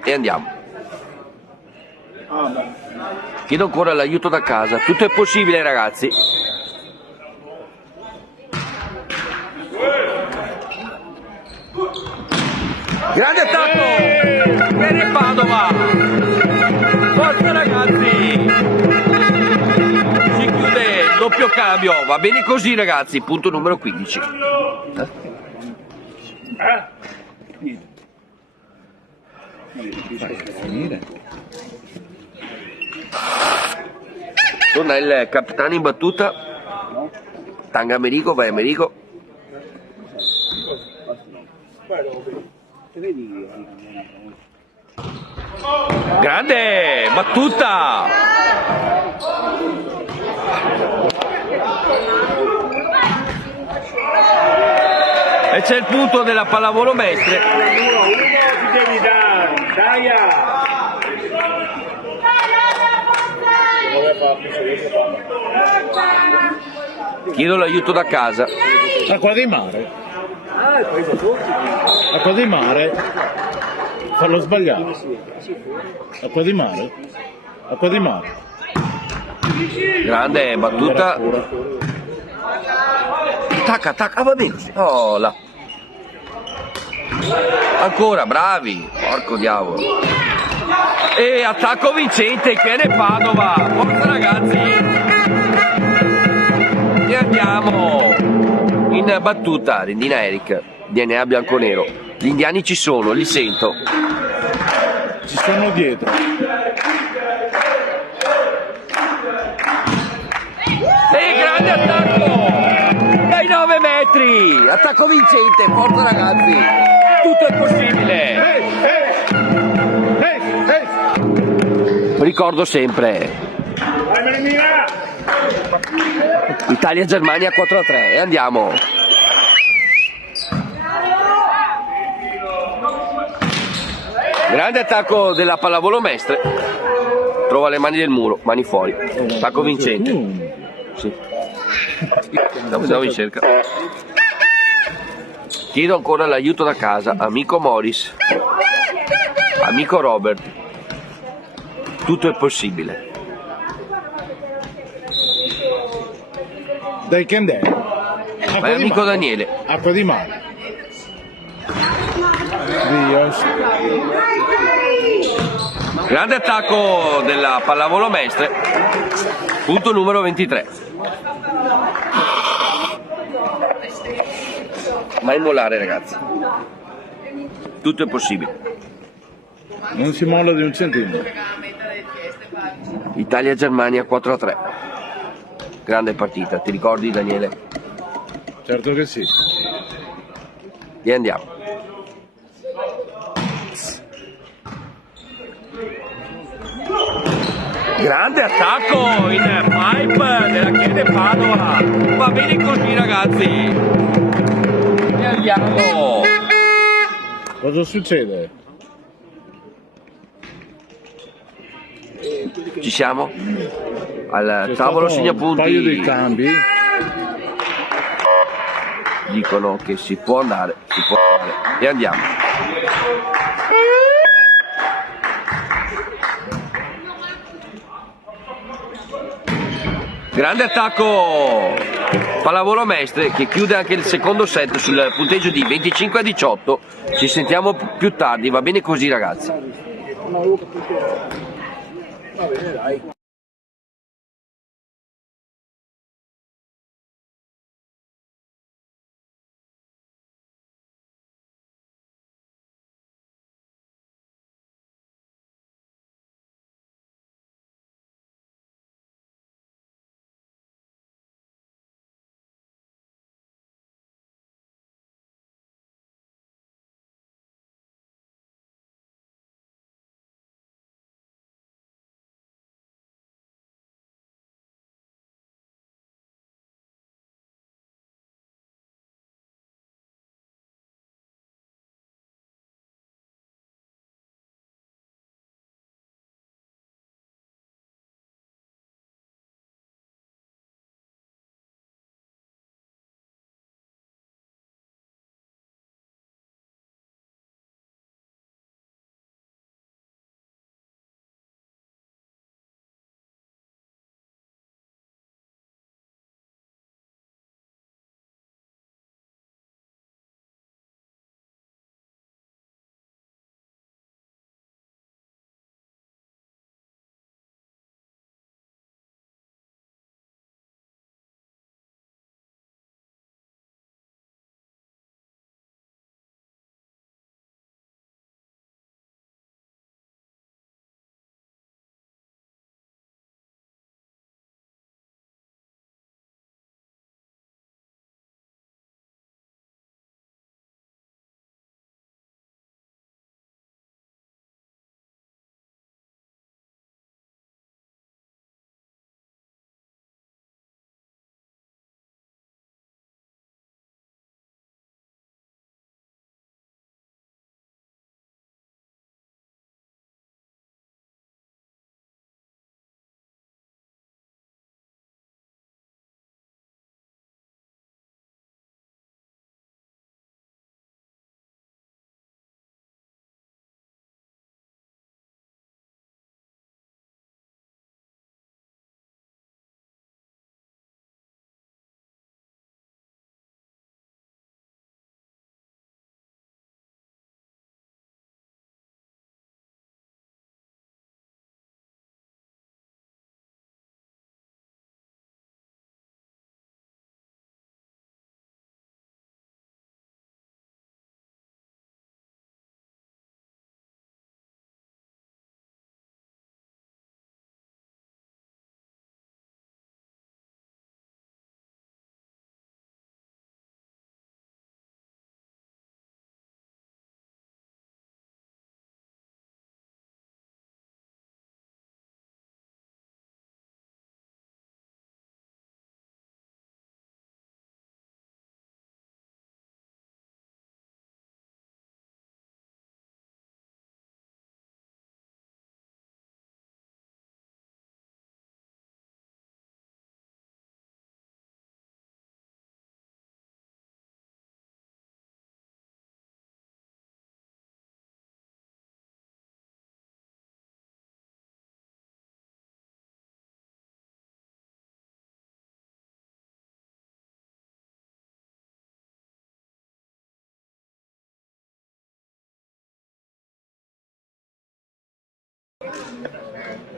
E andiamo. Chiedo ancora l'aiuto da casa. Tutto è possibile ragazzi. Grande attacco! Chiene Padova! Forza ragazzi! Si chiude il doppio cambio, va bene così ragazzi, punto numero 15. Finire. Torna il capitano in battuta. Tanga Amerigo, vai Amerigo. Grande battuta. E c'è il punto della pallavolo mestre. Chiedo l'aiuto da casa. Acqua di mare. Acqua di mare. Fallo sbagliare. Acqua di mare. Acqua di mare. Grande battuta. Tacca, tacca, va bene. Oh là. Ancora, bravi. Porco diavolo. E attacco vincente, Chiene Padova. Forza ragazzi. E andiamo in battuta. Rendina Eric. DNA bianco-nero. Gli indiani ci sono, li sento. Ci stanno dietro. E grande attacco! Dai 9 metri! Attacco vincente, forza ragazzi! Tutto è possibile! Ricordo sempre Italia-Germania 4-3 e andiamo! Grande attacco della pallavolo mestre, trova le mani del muro, mani fuori, attacco vincente. Sì. Andiamo in cerca. Chiedo ancora l'aiuto da casa, amico Morris, amico Robert, tutto è possibile. Dai Candè. Vai amico Daniele. Acqua di mare. Dios. Grande attacco della pallavolo mestre, punto numero 23. Mai mollare ragazzi, tutto è possibile. Non si molla di un centimetro. Italia-Germania 4-3. Grande partita, ti ricordi Daniele? Certo che sì. E andiamo. Grande attacco in pipe della Chiene Padova. Va bene così ragazzi. E andiamo. Cosa succede? Ci siamo? Al C'è tavolo stato un paio di segnapunti cambi. dicono che si può andare, si può fare. E andiamo. Grande attacco pallavolo mestre che chiude anche il secondo set sul punteggio di 25-18. Ci sentiamo più tardi, va bene così ragazzi.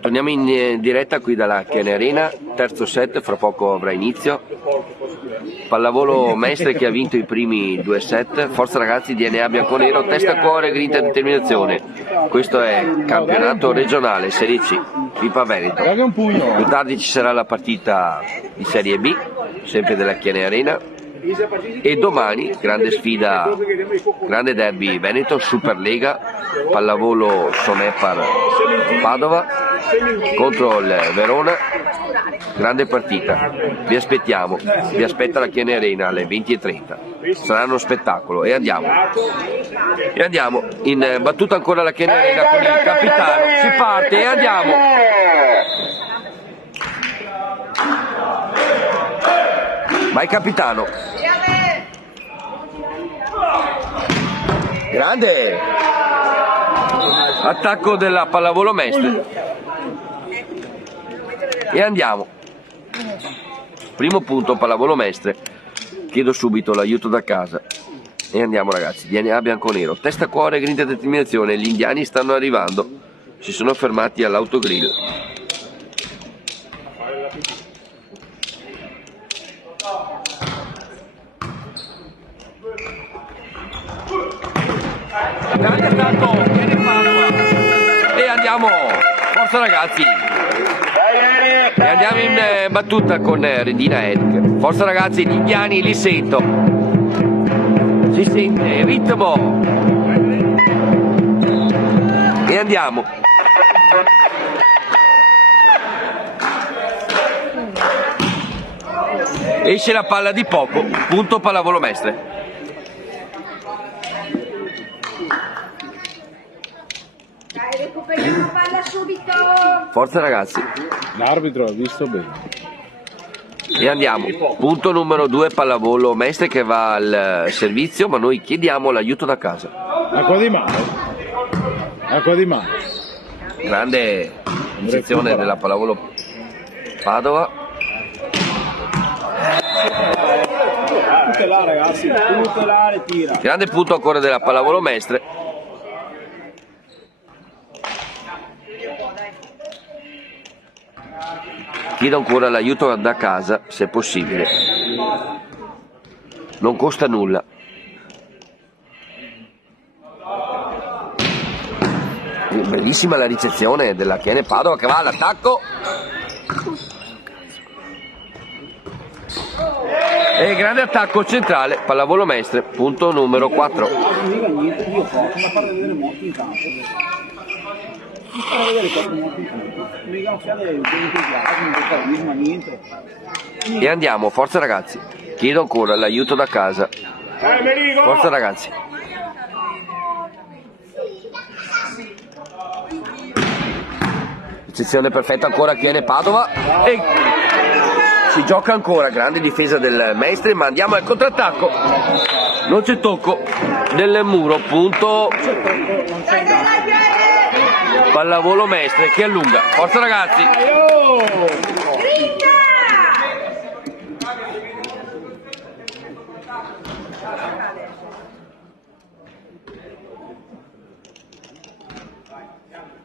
Torniamo in diretta qui dalla Chiene Arena, terzo set, fra poco avrà inizio. Pallavolo Mestre che ha vinto i primi 2 set, forza ragazzi, DNA bianconero, testa cuore, grinta e determinazione. Questo è campionato regionale, Serie C, Pipa Veneto. Più tardi ci sarà la partita di Serie B, sempre della Chiene Arena. E domani grande sfida, grande derby Veneto, Superlega, pallavolo Sonepar Padova contro il Verona, grande partita, vi aspettiamo, vi aspetta la Chiene Arena alle 20:30, sarà uno spettacolo. E andiamo in battuta ancora la Chiene Arena con il capitano, si parte e andiamo. Vai capitano. Grande attacco della pallavolo Mestre. E andiamo. Primo punto pallavolo Mestre. Chiedo subito l'aiuto da casa. E andiamo ragazzi. DNA bianconero. Testa cuore, grinta e determinazione. Gli indiani stanno arrivando. Si sono fermati all'autogrill. Grande attacco, e andiamo, forza ragazzi, e andiamo in battuta con Redina Eric. Forza ragazzi, gli indiani li sento, si sente ritmo, e andiamo. Esce la palla di poco, punto pallavolo Mestre. Recuperiamo palla subito. Forza ragazzi. L'arbitro ha visto bene. E andiamo. Punto numero 2 pallavolo Mestre che va al servizio, ma noi chiediamo l'aiuto da casa. Acqua di mare. Acqua di mare. Grande sezione della pallavolo Padova. Tutte là ragazzi, tutte là e tira. Grande punto ancora della pallavolo Mestre. Chiedo ancora l'aiuto da casa, se possibile. Non costa nulla. Bellissima la ricezione della Chiene Padova che va all'attacco. E grande attacco centrale, pallavolo Mestre, punto numero 4. E andiamo, forza ragazzi. Chiedo ancora l'aiuto da casa. Forza ragazzi. Ricezione perfetta ancora Chiene Padova. E si gioca ancora, grande difesa del Mestre, ma andiamo al contrattacco. Non c'è tocco del muro, punto pallavolo Mestre che allunga. Forza ragazzi.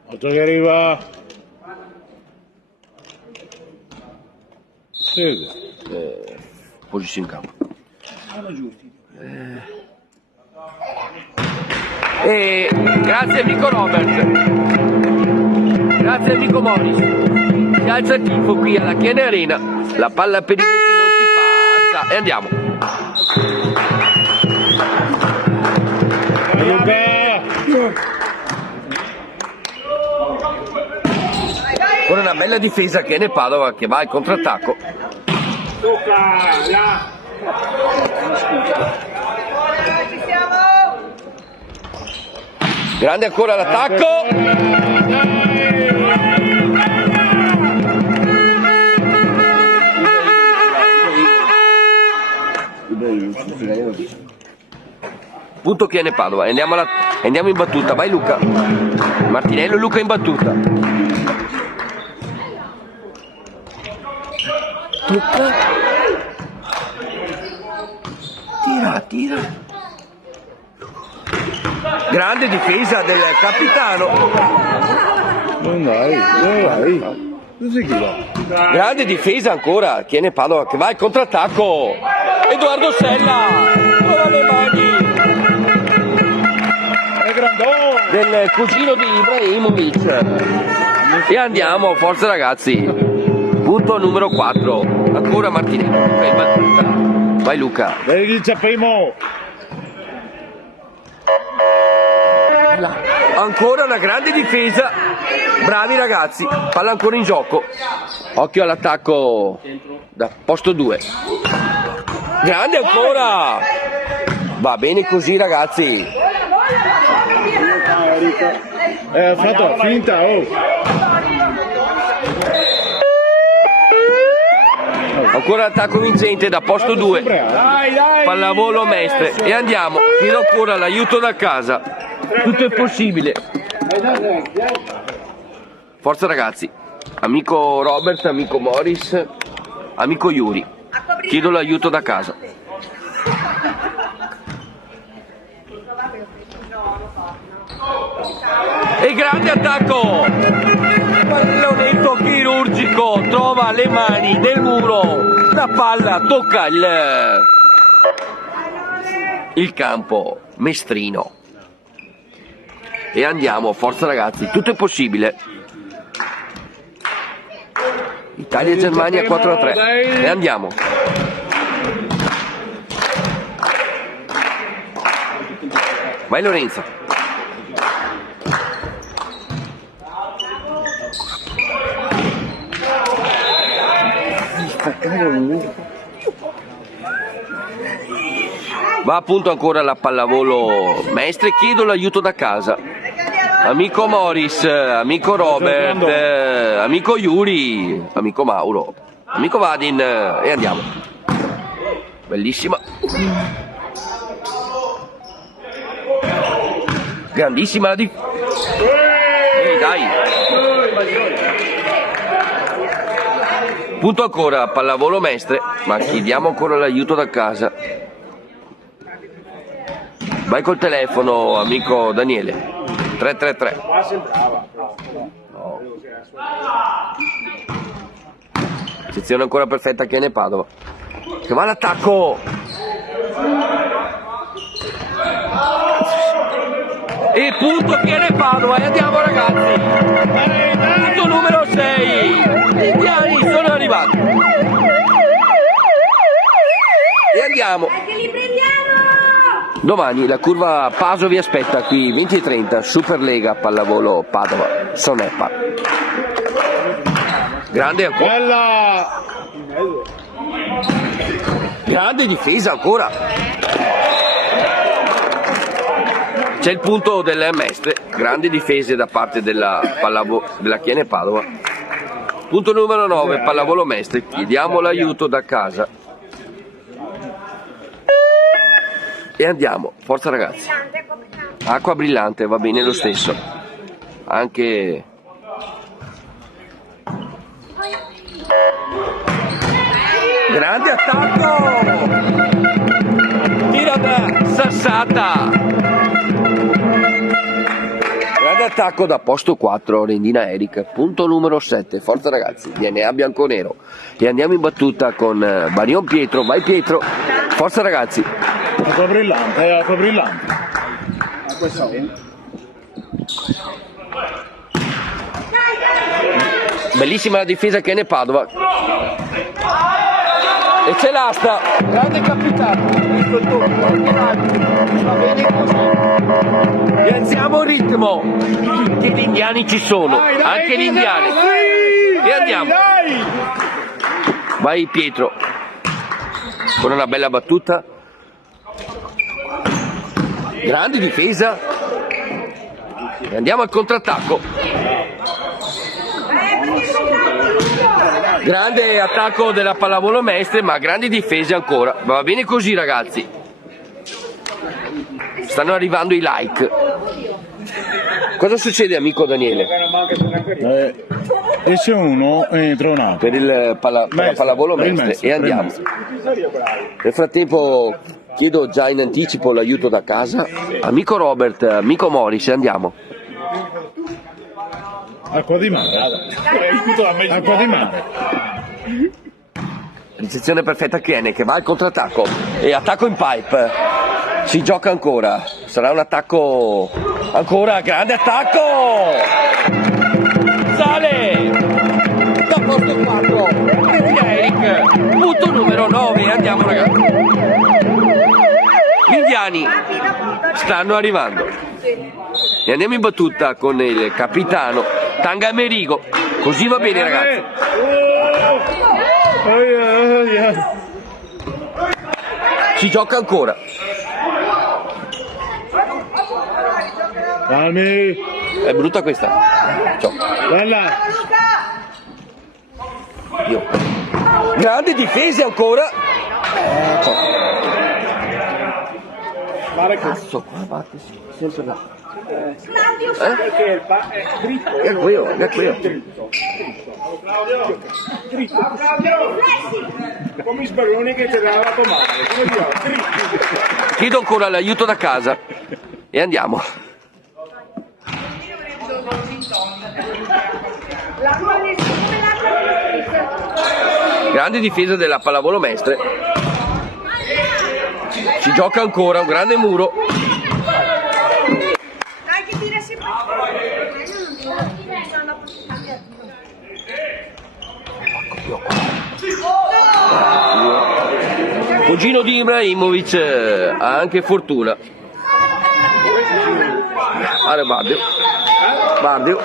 Altro che arriva. Posizione in campo. E grazie amico Robert, grazie amico Morris, si alza il tifo qui alla Chiene Arena, la palla per i buchi non si passa e andiamo. Con una bella difesa Chiene Padova che va al contrattacco. Grande ancora l'attacco. Punto Chiene Padova. Andiamo in battuta. Vai Luca. Martinello e Luca in battuta. Tocca. Tira. Grande difesa del capitano. Non dai, dove vai? Non sei chi va? Grande difesa ancora, tiene Padova che va al contrattacco. Edoardo Sella, con le mani È grandone! del cugino di Ibrahimovic. E andiamo, forza ragazzi. Punto numero 4. Ancora Martinelli. Vai Luca. Vedi il primo! Ancora una grande difesa. Bravi ragazzi. Palla ancora in gioco. Occhio all'attacco da posto 2. Grande ancora. Va bene così ragazzi. Ha fatto la finta, oh! Ancora attacco vincente da posto 2. Pallavolo Mestre. E andiamo. Chiedo ancora l'aiuto da casa. Tutto è possibile. Forza ragazzi. Amico Robert, amico Morris, amico Yuri. Chiedo l'aiuto da casa. E grande attacco! Pallonetto chirurgico, trova le mani del muro, la palla tocca il campo mestrino. E andiamo, forza ragazzi, tutto è possibile. Italia e Germania 4-3. E andiamo. Vai Lorenzo. Va appunto ancora la pallavolo Mestre, chiedo l'aiuto da casa. Amico Morris, amico Robert, amico Yuri, amico Mauro, amico Vadin e andiamo. Bellissima. Grandissima la dai. Punto ancora pallavolo Mestre, ma chiediamo ancora l'aiuto da casa. Vai col telefono, amico Daniele. 333. No. Sezione ancora perfetta Chiene Padova. Che va all'attacco. E punto Chiene Padova. E andiamo ragazzi. Punto numero 6. Gli indiani sono arrivati. E andiamo. Domani la curva Paso vi aspetta qui 20:30 Superlega pallavolo Padova Sonepa. Grande ancora. Bella! Grande difesa ancora. C'è il punto delle Mestre, grandi difese da parte della Chiene Padova. Punto numero 9 pallavolo Mestre, chiediamo l'aiuto da casa. E andiamo, forza ragazzi. Acqua brillante, va bene lo stesso. Anche... Grande attacco! Tira da Sassata! Grande attacco da posto 4, Rendina Erika. Punto numero 7, forza ragazzi, DNA bianconero. E andiamo in battuta con Barion Pietro, vai Pietro, forza ragazzi. Acqua brillante, acqua brillante. Bellissima la difesa che ne Padova. E c'è l'asta. Grande capitano. Va bene così. E alziamo il ritmo. Che gli indiani ci sono. Anche gli indiani. E andiamo. Vai Pietro. Con una bella battuta. Grande difesa. E andiamo al contrattacco. Grande attacco della pallavolo Mestre, ma grandi difese ancora. Va bene così ragazzi. Stanno arrivando i like. Cosa succede amico Daniele? Esce uno e entra un altro. Per la pallavolo Mestre. E andiamo. Nel frattempo chiedo già in anticipo l'aiuto da casa. Amico Robert, amico Morris, andiamo. Acqua di mare. Acqua di mare. Ricezione perfetta Chiene che va al contrattacco e attacco in pipe. Si gioca ancora. Sarà un attacco ancora, grande attacco! Sale! Da posto 4. Eric, punto numero 9. Andiamo ragazzi. Gli indiani stanno arrivando. E andiamo in battuta con il capitano Tangamerigo. Così va bene ragazzi. Si gioca ancora. Calmi. È brutta questa. Ciao. Bella. Io. Grande difesa ancora. Cazzo, qua batte sempre là. Perché il è dritto. È qui. Dritto. Come i sballoni che ti aveva lavato male. Come dire, dritto. Chiedo ancora l'aiuto da casa. E andiamo. Grande difesa della pallavolo Mestre. Si gioca ancora, un grande muro. Dai che tira sempre. Cugino di Ibrahimovic ha anche fortuna. Bardio.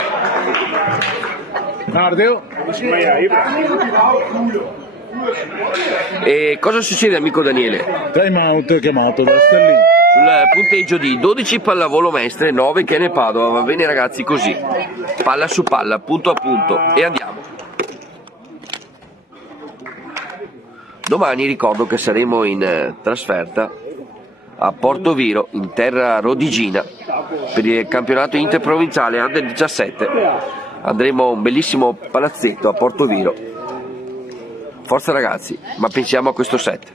E cosa succede amico Daniele? Time out chiamato da Stellini. Sul punteggio di 12 pallavolo Mestre, 9 Chiene Padova, va bene ragazzi così. Palla su palla, punto a punto e andiamo. Domani ricordo che saremo in trasferta a Portoviro, in terra rodigina, per il campionato interprovinciale Under 17. Andremo a un bellissimo palazzetto a Portoviro. Forza ragazzi, ma pensiamo a questo set.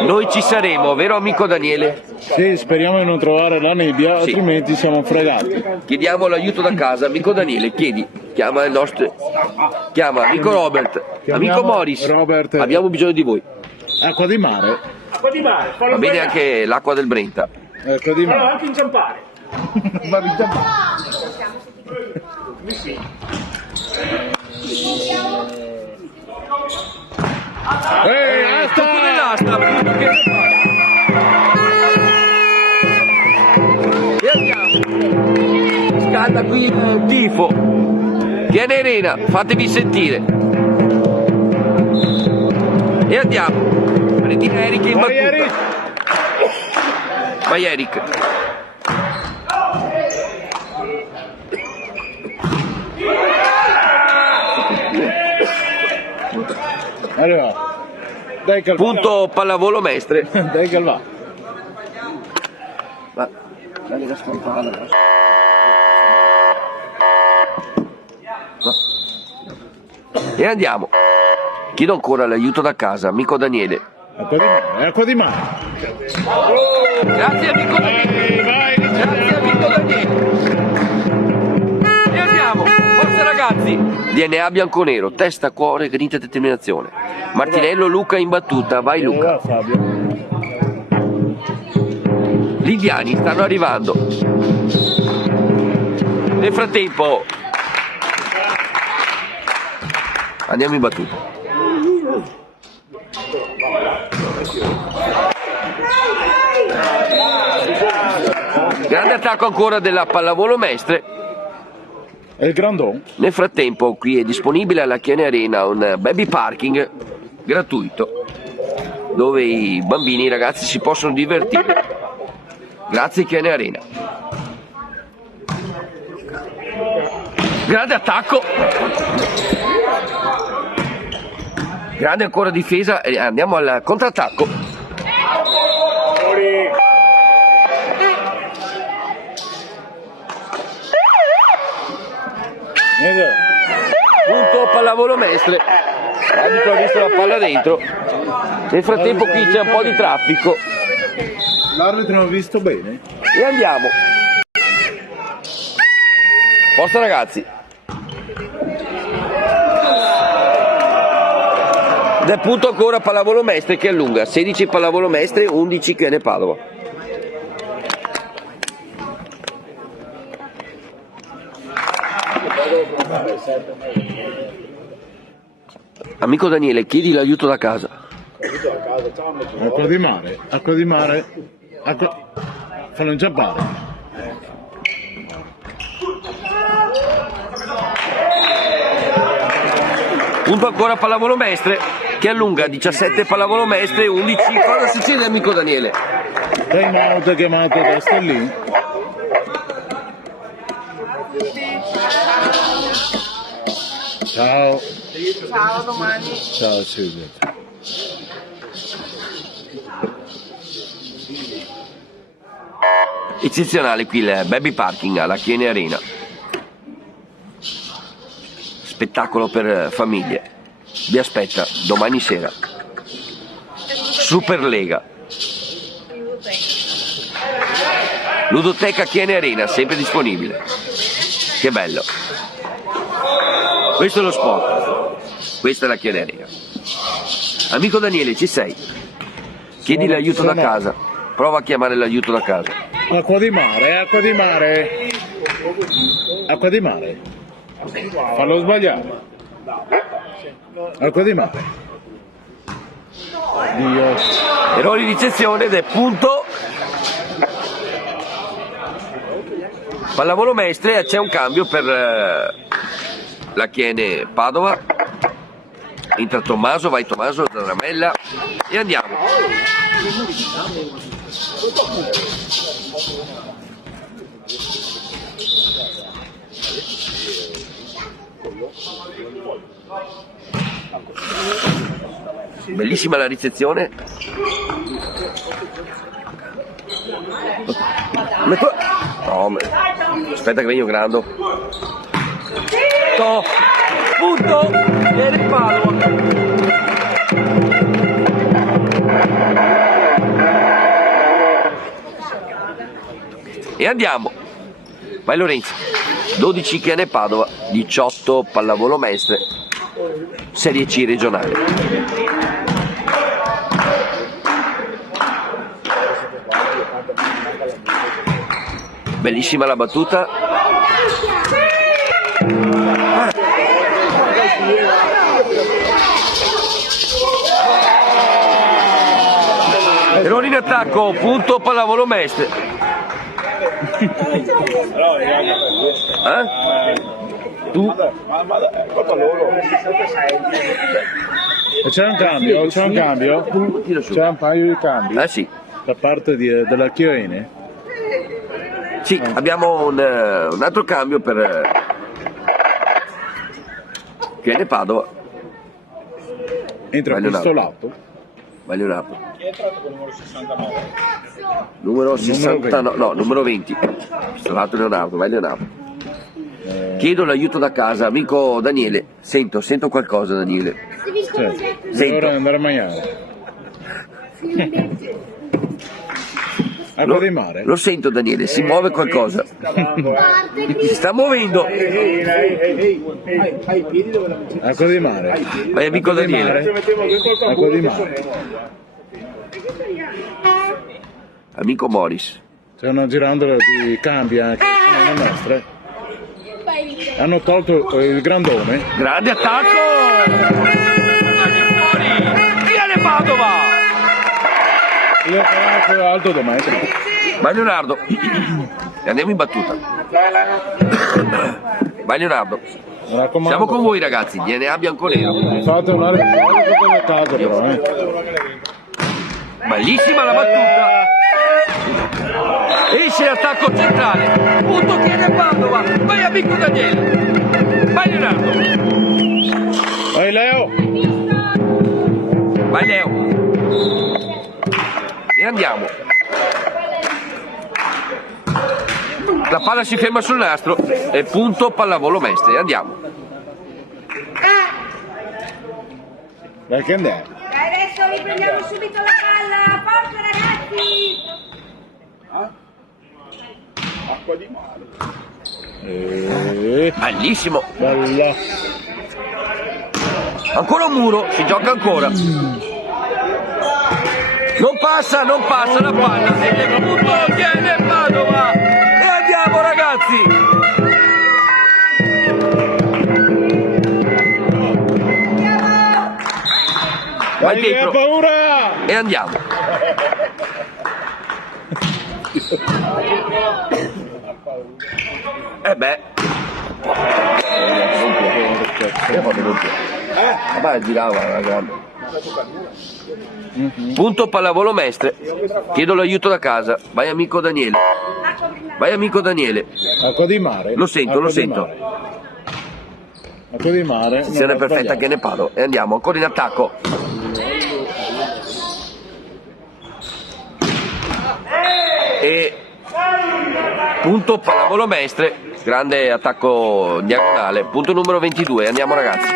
Noi ci saremo, vero amico Daniele? Sì, speriamo di non trovare la nebbia, Sì. altrimenti siamo fregati. Chiediamo l'aiuto da casa, amico Daniele, chiama il nostro, chiama amico Robert, Chiamiamo amico Morris, Robert. abbiamo bisogno di voi. Acqua di mare. Acqua di mare. Va bene anche l'acqua del Brenta. Acqua di Fallo mare. anche inciampare. Va di giappone. Tocco nell'asta, appunto che... E andiamo. Scatta qui il tifo. Chiene Arena, fatevi sentire. E andiamo. Valentina Eric in battuta. Vai Eric. Allora, dai calma. Punto pallavolo Mestre. Dai calma. Va. Dai la scampana. E andiamo. Chiedo ancora l'aiuto da casa, amico Daniele. Acqua di mare. Acqua di mare. Grazie amico Daniele. Vai. Grazie amico Daniele. E andiamo. Forza ragazzi. DNA bianconero, testa, cuore, grinta e determinazione. Martinello Luca in battuta, vai Luca. Fabio. Gli indiani stanno arrivando. Nel frattempo andiamo in battuta. Grande attacco ancora della pallavolo Mestre. E il Grandon? Nel frattempo qui è disponibile alla Chiene Arena un baby parking gratuito dove i bambini e i ragazzi si possono divertire. Grazie Chiene Arena. Grande attacco. Grande ancora difesa e andiamo al contrattacco. Punto pallavolo Mestre. L'arbitro ha visto la palla dentro. Nel frattempo qui c'è un po' di traffico. L'arbitro non ha visto bene? E andiamo. Forza ragazzi. Ed è punto ancora Pallavolo Mestre che allunga, 16 Pallavolo Mestre, 11 Chiene Padova. Amico Daniele, chiedi l'aiuto da casa. Acqua di mare, acqua... Fallo inciampare. Punto ancora Pallavolo Mestre che allunga, 17 Pallavolo Mestre, 11. Cosa succede amico Daniele? Time out chiamato da Stellini. Ciao. Ciao, domani. Ciao Silvia. Eccezionale qui il baby parking alla Chiene Arena. Spettacolo per famiglie. Vi aspetta domani sera. Super Lega. Ludoteca Chiene Arena, sempre disponibile. Che bello. Questo è lo sport. Questa è la Chiene Arena. Amico Daniele, ci sei? Chiedi l'aiuto da casa. Prova a chiamare l'aiuto da casa. Acqua di mare, acqua di mare. Acqua di mare. Fallo sbagliare. Acqua di mare. Dio. Errore di ricezione ed è punto. Pallavolo Mestre, c'è un cambio per la Chiene Padova. Entra Tommaso, vai Tommaso, Zaramella e andiamo. Bellissima la ricezione. No, aspetta che vengo grando. Punto e ripalo. E andiamo. Vai Lorenzo. 12 Chiene Padova, 18 Pallavolo Mestre, Serie C regionale. Bellissima la battuta. Errore in attacco, punto Pallavolo Mestre. Tu? C'è un cambio, c'è un cambio. C'è un paio di cambi. Sì. Da parte della Chiene. Sì, abbiamo un altro cambio per Chiene Padova. Entra questo lato. Vai Leonardo. Numero 69, no, numero 20. Questo lato Leonardo, vai Leonardo. Chiedo l'aiuto da casa, amico Daniele. Sento qualcosa Daniele. Sento. Ora andare a mangiare. Acqua di mare. Lo sento Daniele, si muove qualcosa. Si sta muovendo. Acqua di mare. Vai amico Daniele. Acqua di mare. Amico Morris. C'è una girandola di cambi anche nelle nostre. Hanno tolto il grandone. Grande attacco! Chiene Padova! Io ho fatto alto da me. Vai Leonardo. E andiamo in battuta. Vai Leonardo. Siamo con voi ragazzi, DNA bianconero. Fate una a casa però, Bellissima la battuta. Esce l'attacco centrale. Punto Chiene Padova. Vai amico Daniele. Vai Leonardo. Vai Leo. Vai Leo. E andiamo. La palla si ferma sul nastro e punto Pallavolo Mestre. Andiamo. Vai che andiamo. Adesso riprendiamo subito la palla. Forza ragazzi. Acqua di mare. Bellissimo. Bella. Ancora un muro, si gioca ancora. Non passa la palla. E il punto tiene Padova. E andiamo ragazzi. Vai Hai paura! e andiamo. Vabbè, girava la grande. Punto pallavolo Mestre. Chiedo l'aiuto da casa. Vai amico Daniele. Acqua di mare. Lo sento. Acqua di mare. Azione perfetta che ne parlo. E andiamo ancora in attacco. E punto pallavolo Mestre. Grande attacco diagonale. Punto numero 22. Andiamo ragazzi.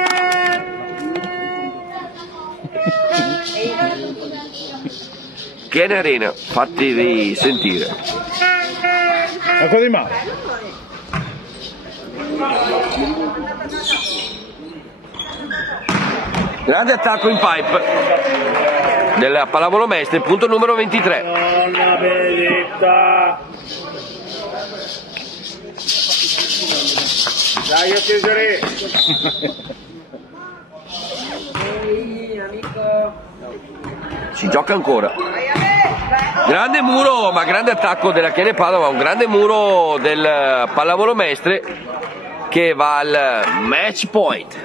Chiene Arena, fatevi sentire. Acqua di mare. Grande attacco in pipe della pallavolo Mestre, punto numero 23. Donna benedetta. Dai, io Cesare. Si gioca ancora. Grande muro, ma grande attacco della Chiene Padova, un grande muro del pallavolo Mestre che va al match point.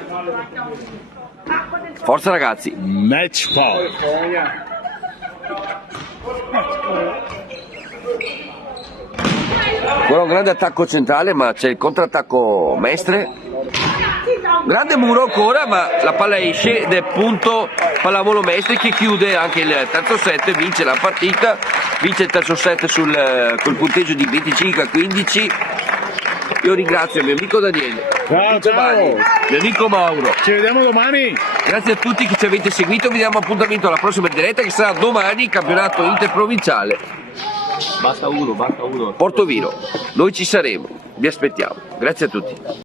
Forza ragazzi. Match point. Ancora un grande attacco centrale, ma c'è il contrattacco Mestre. Grande muro ancora, ma la palla esce ed è punto pallavolo Mestre che chiude anche il terzo set, vince la partita, vince il terzo set col punteggio di 25-15. Io ringrazio il mio amico Daniele, Ciao. mio amico Mauro. Ci vediamo domani. Grazie a tutti che ci avete seguito, vi diamo appuntamento alla prossima diretta che sarà domani, campionato interprovinciale. Basta uno. Portoviro, noi ci saremo, vi aspettiamo. Grazie a tutti.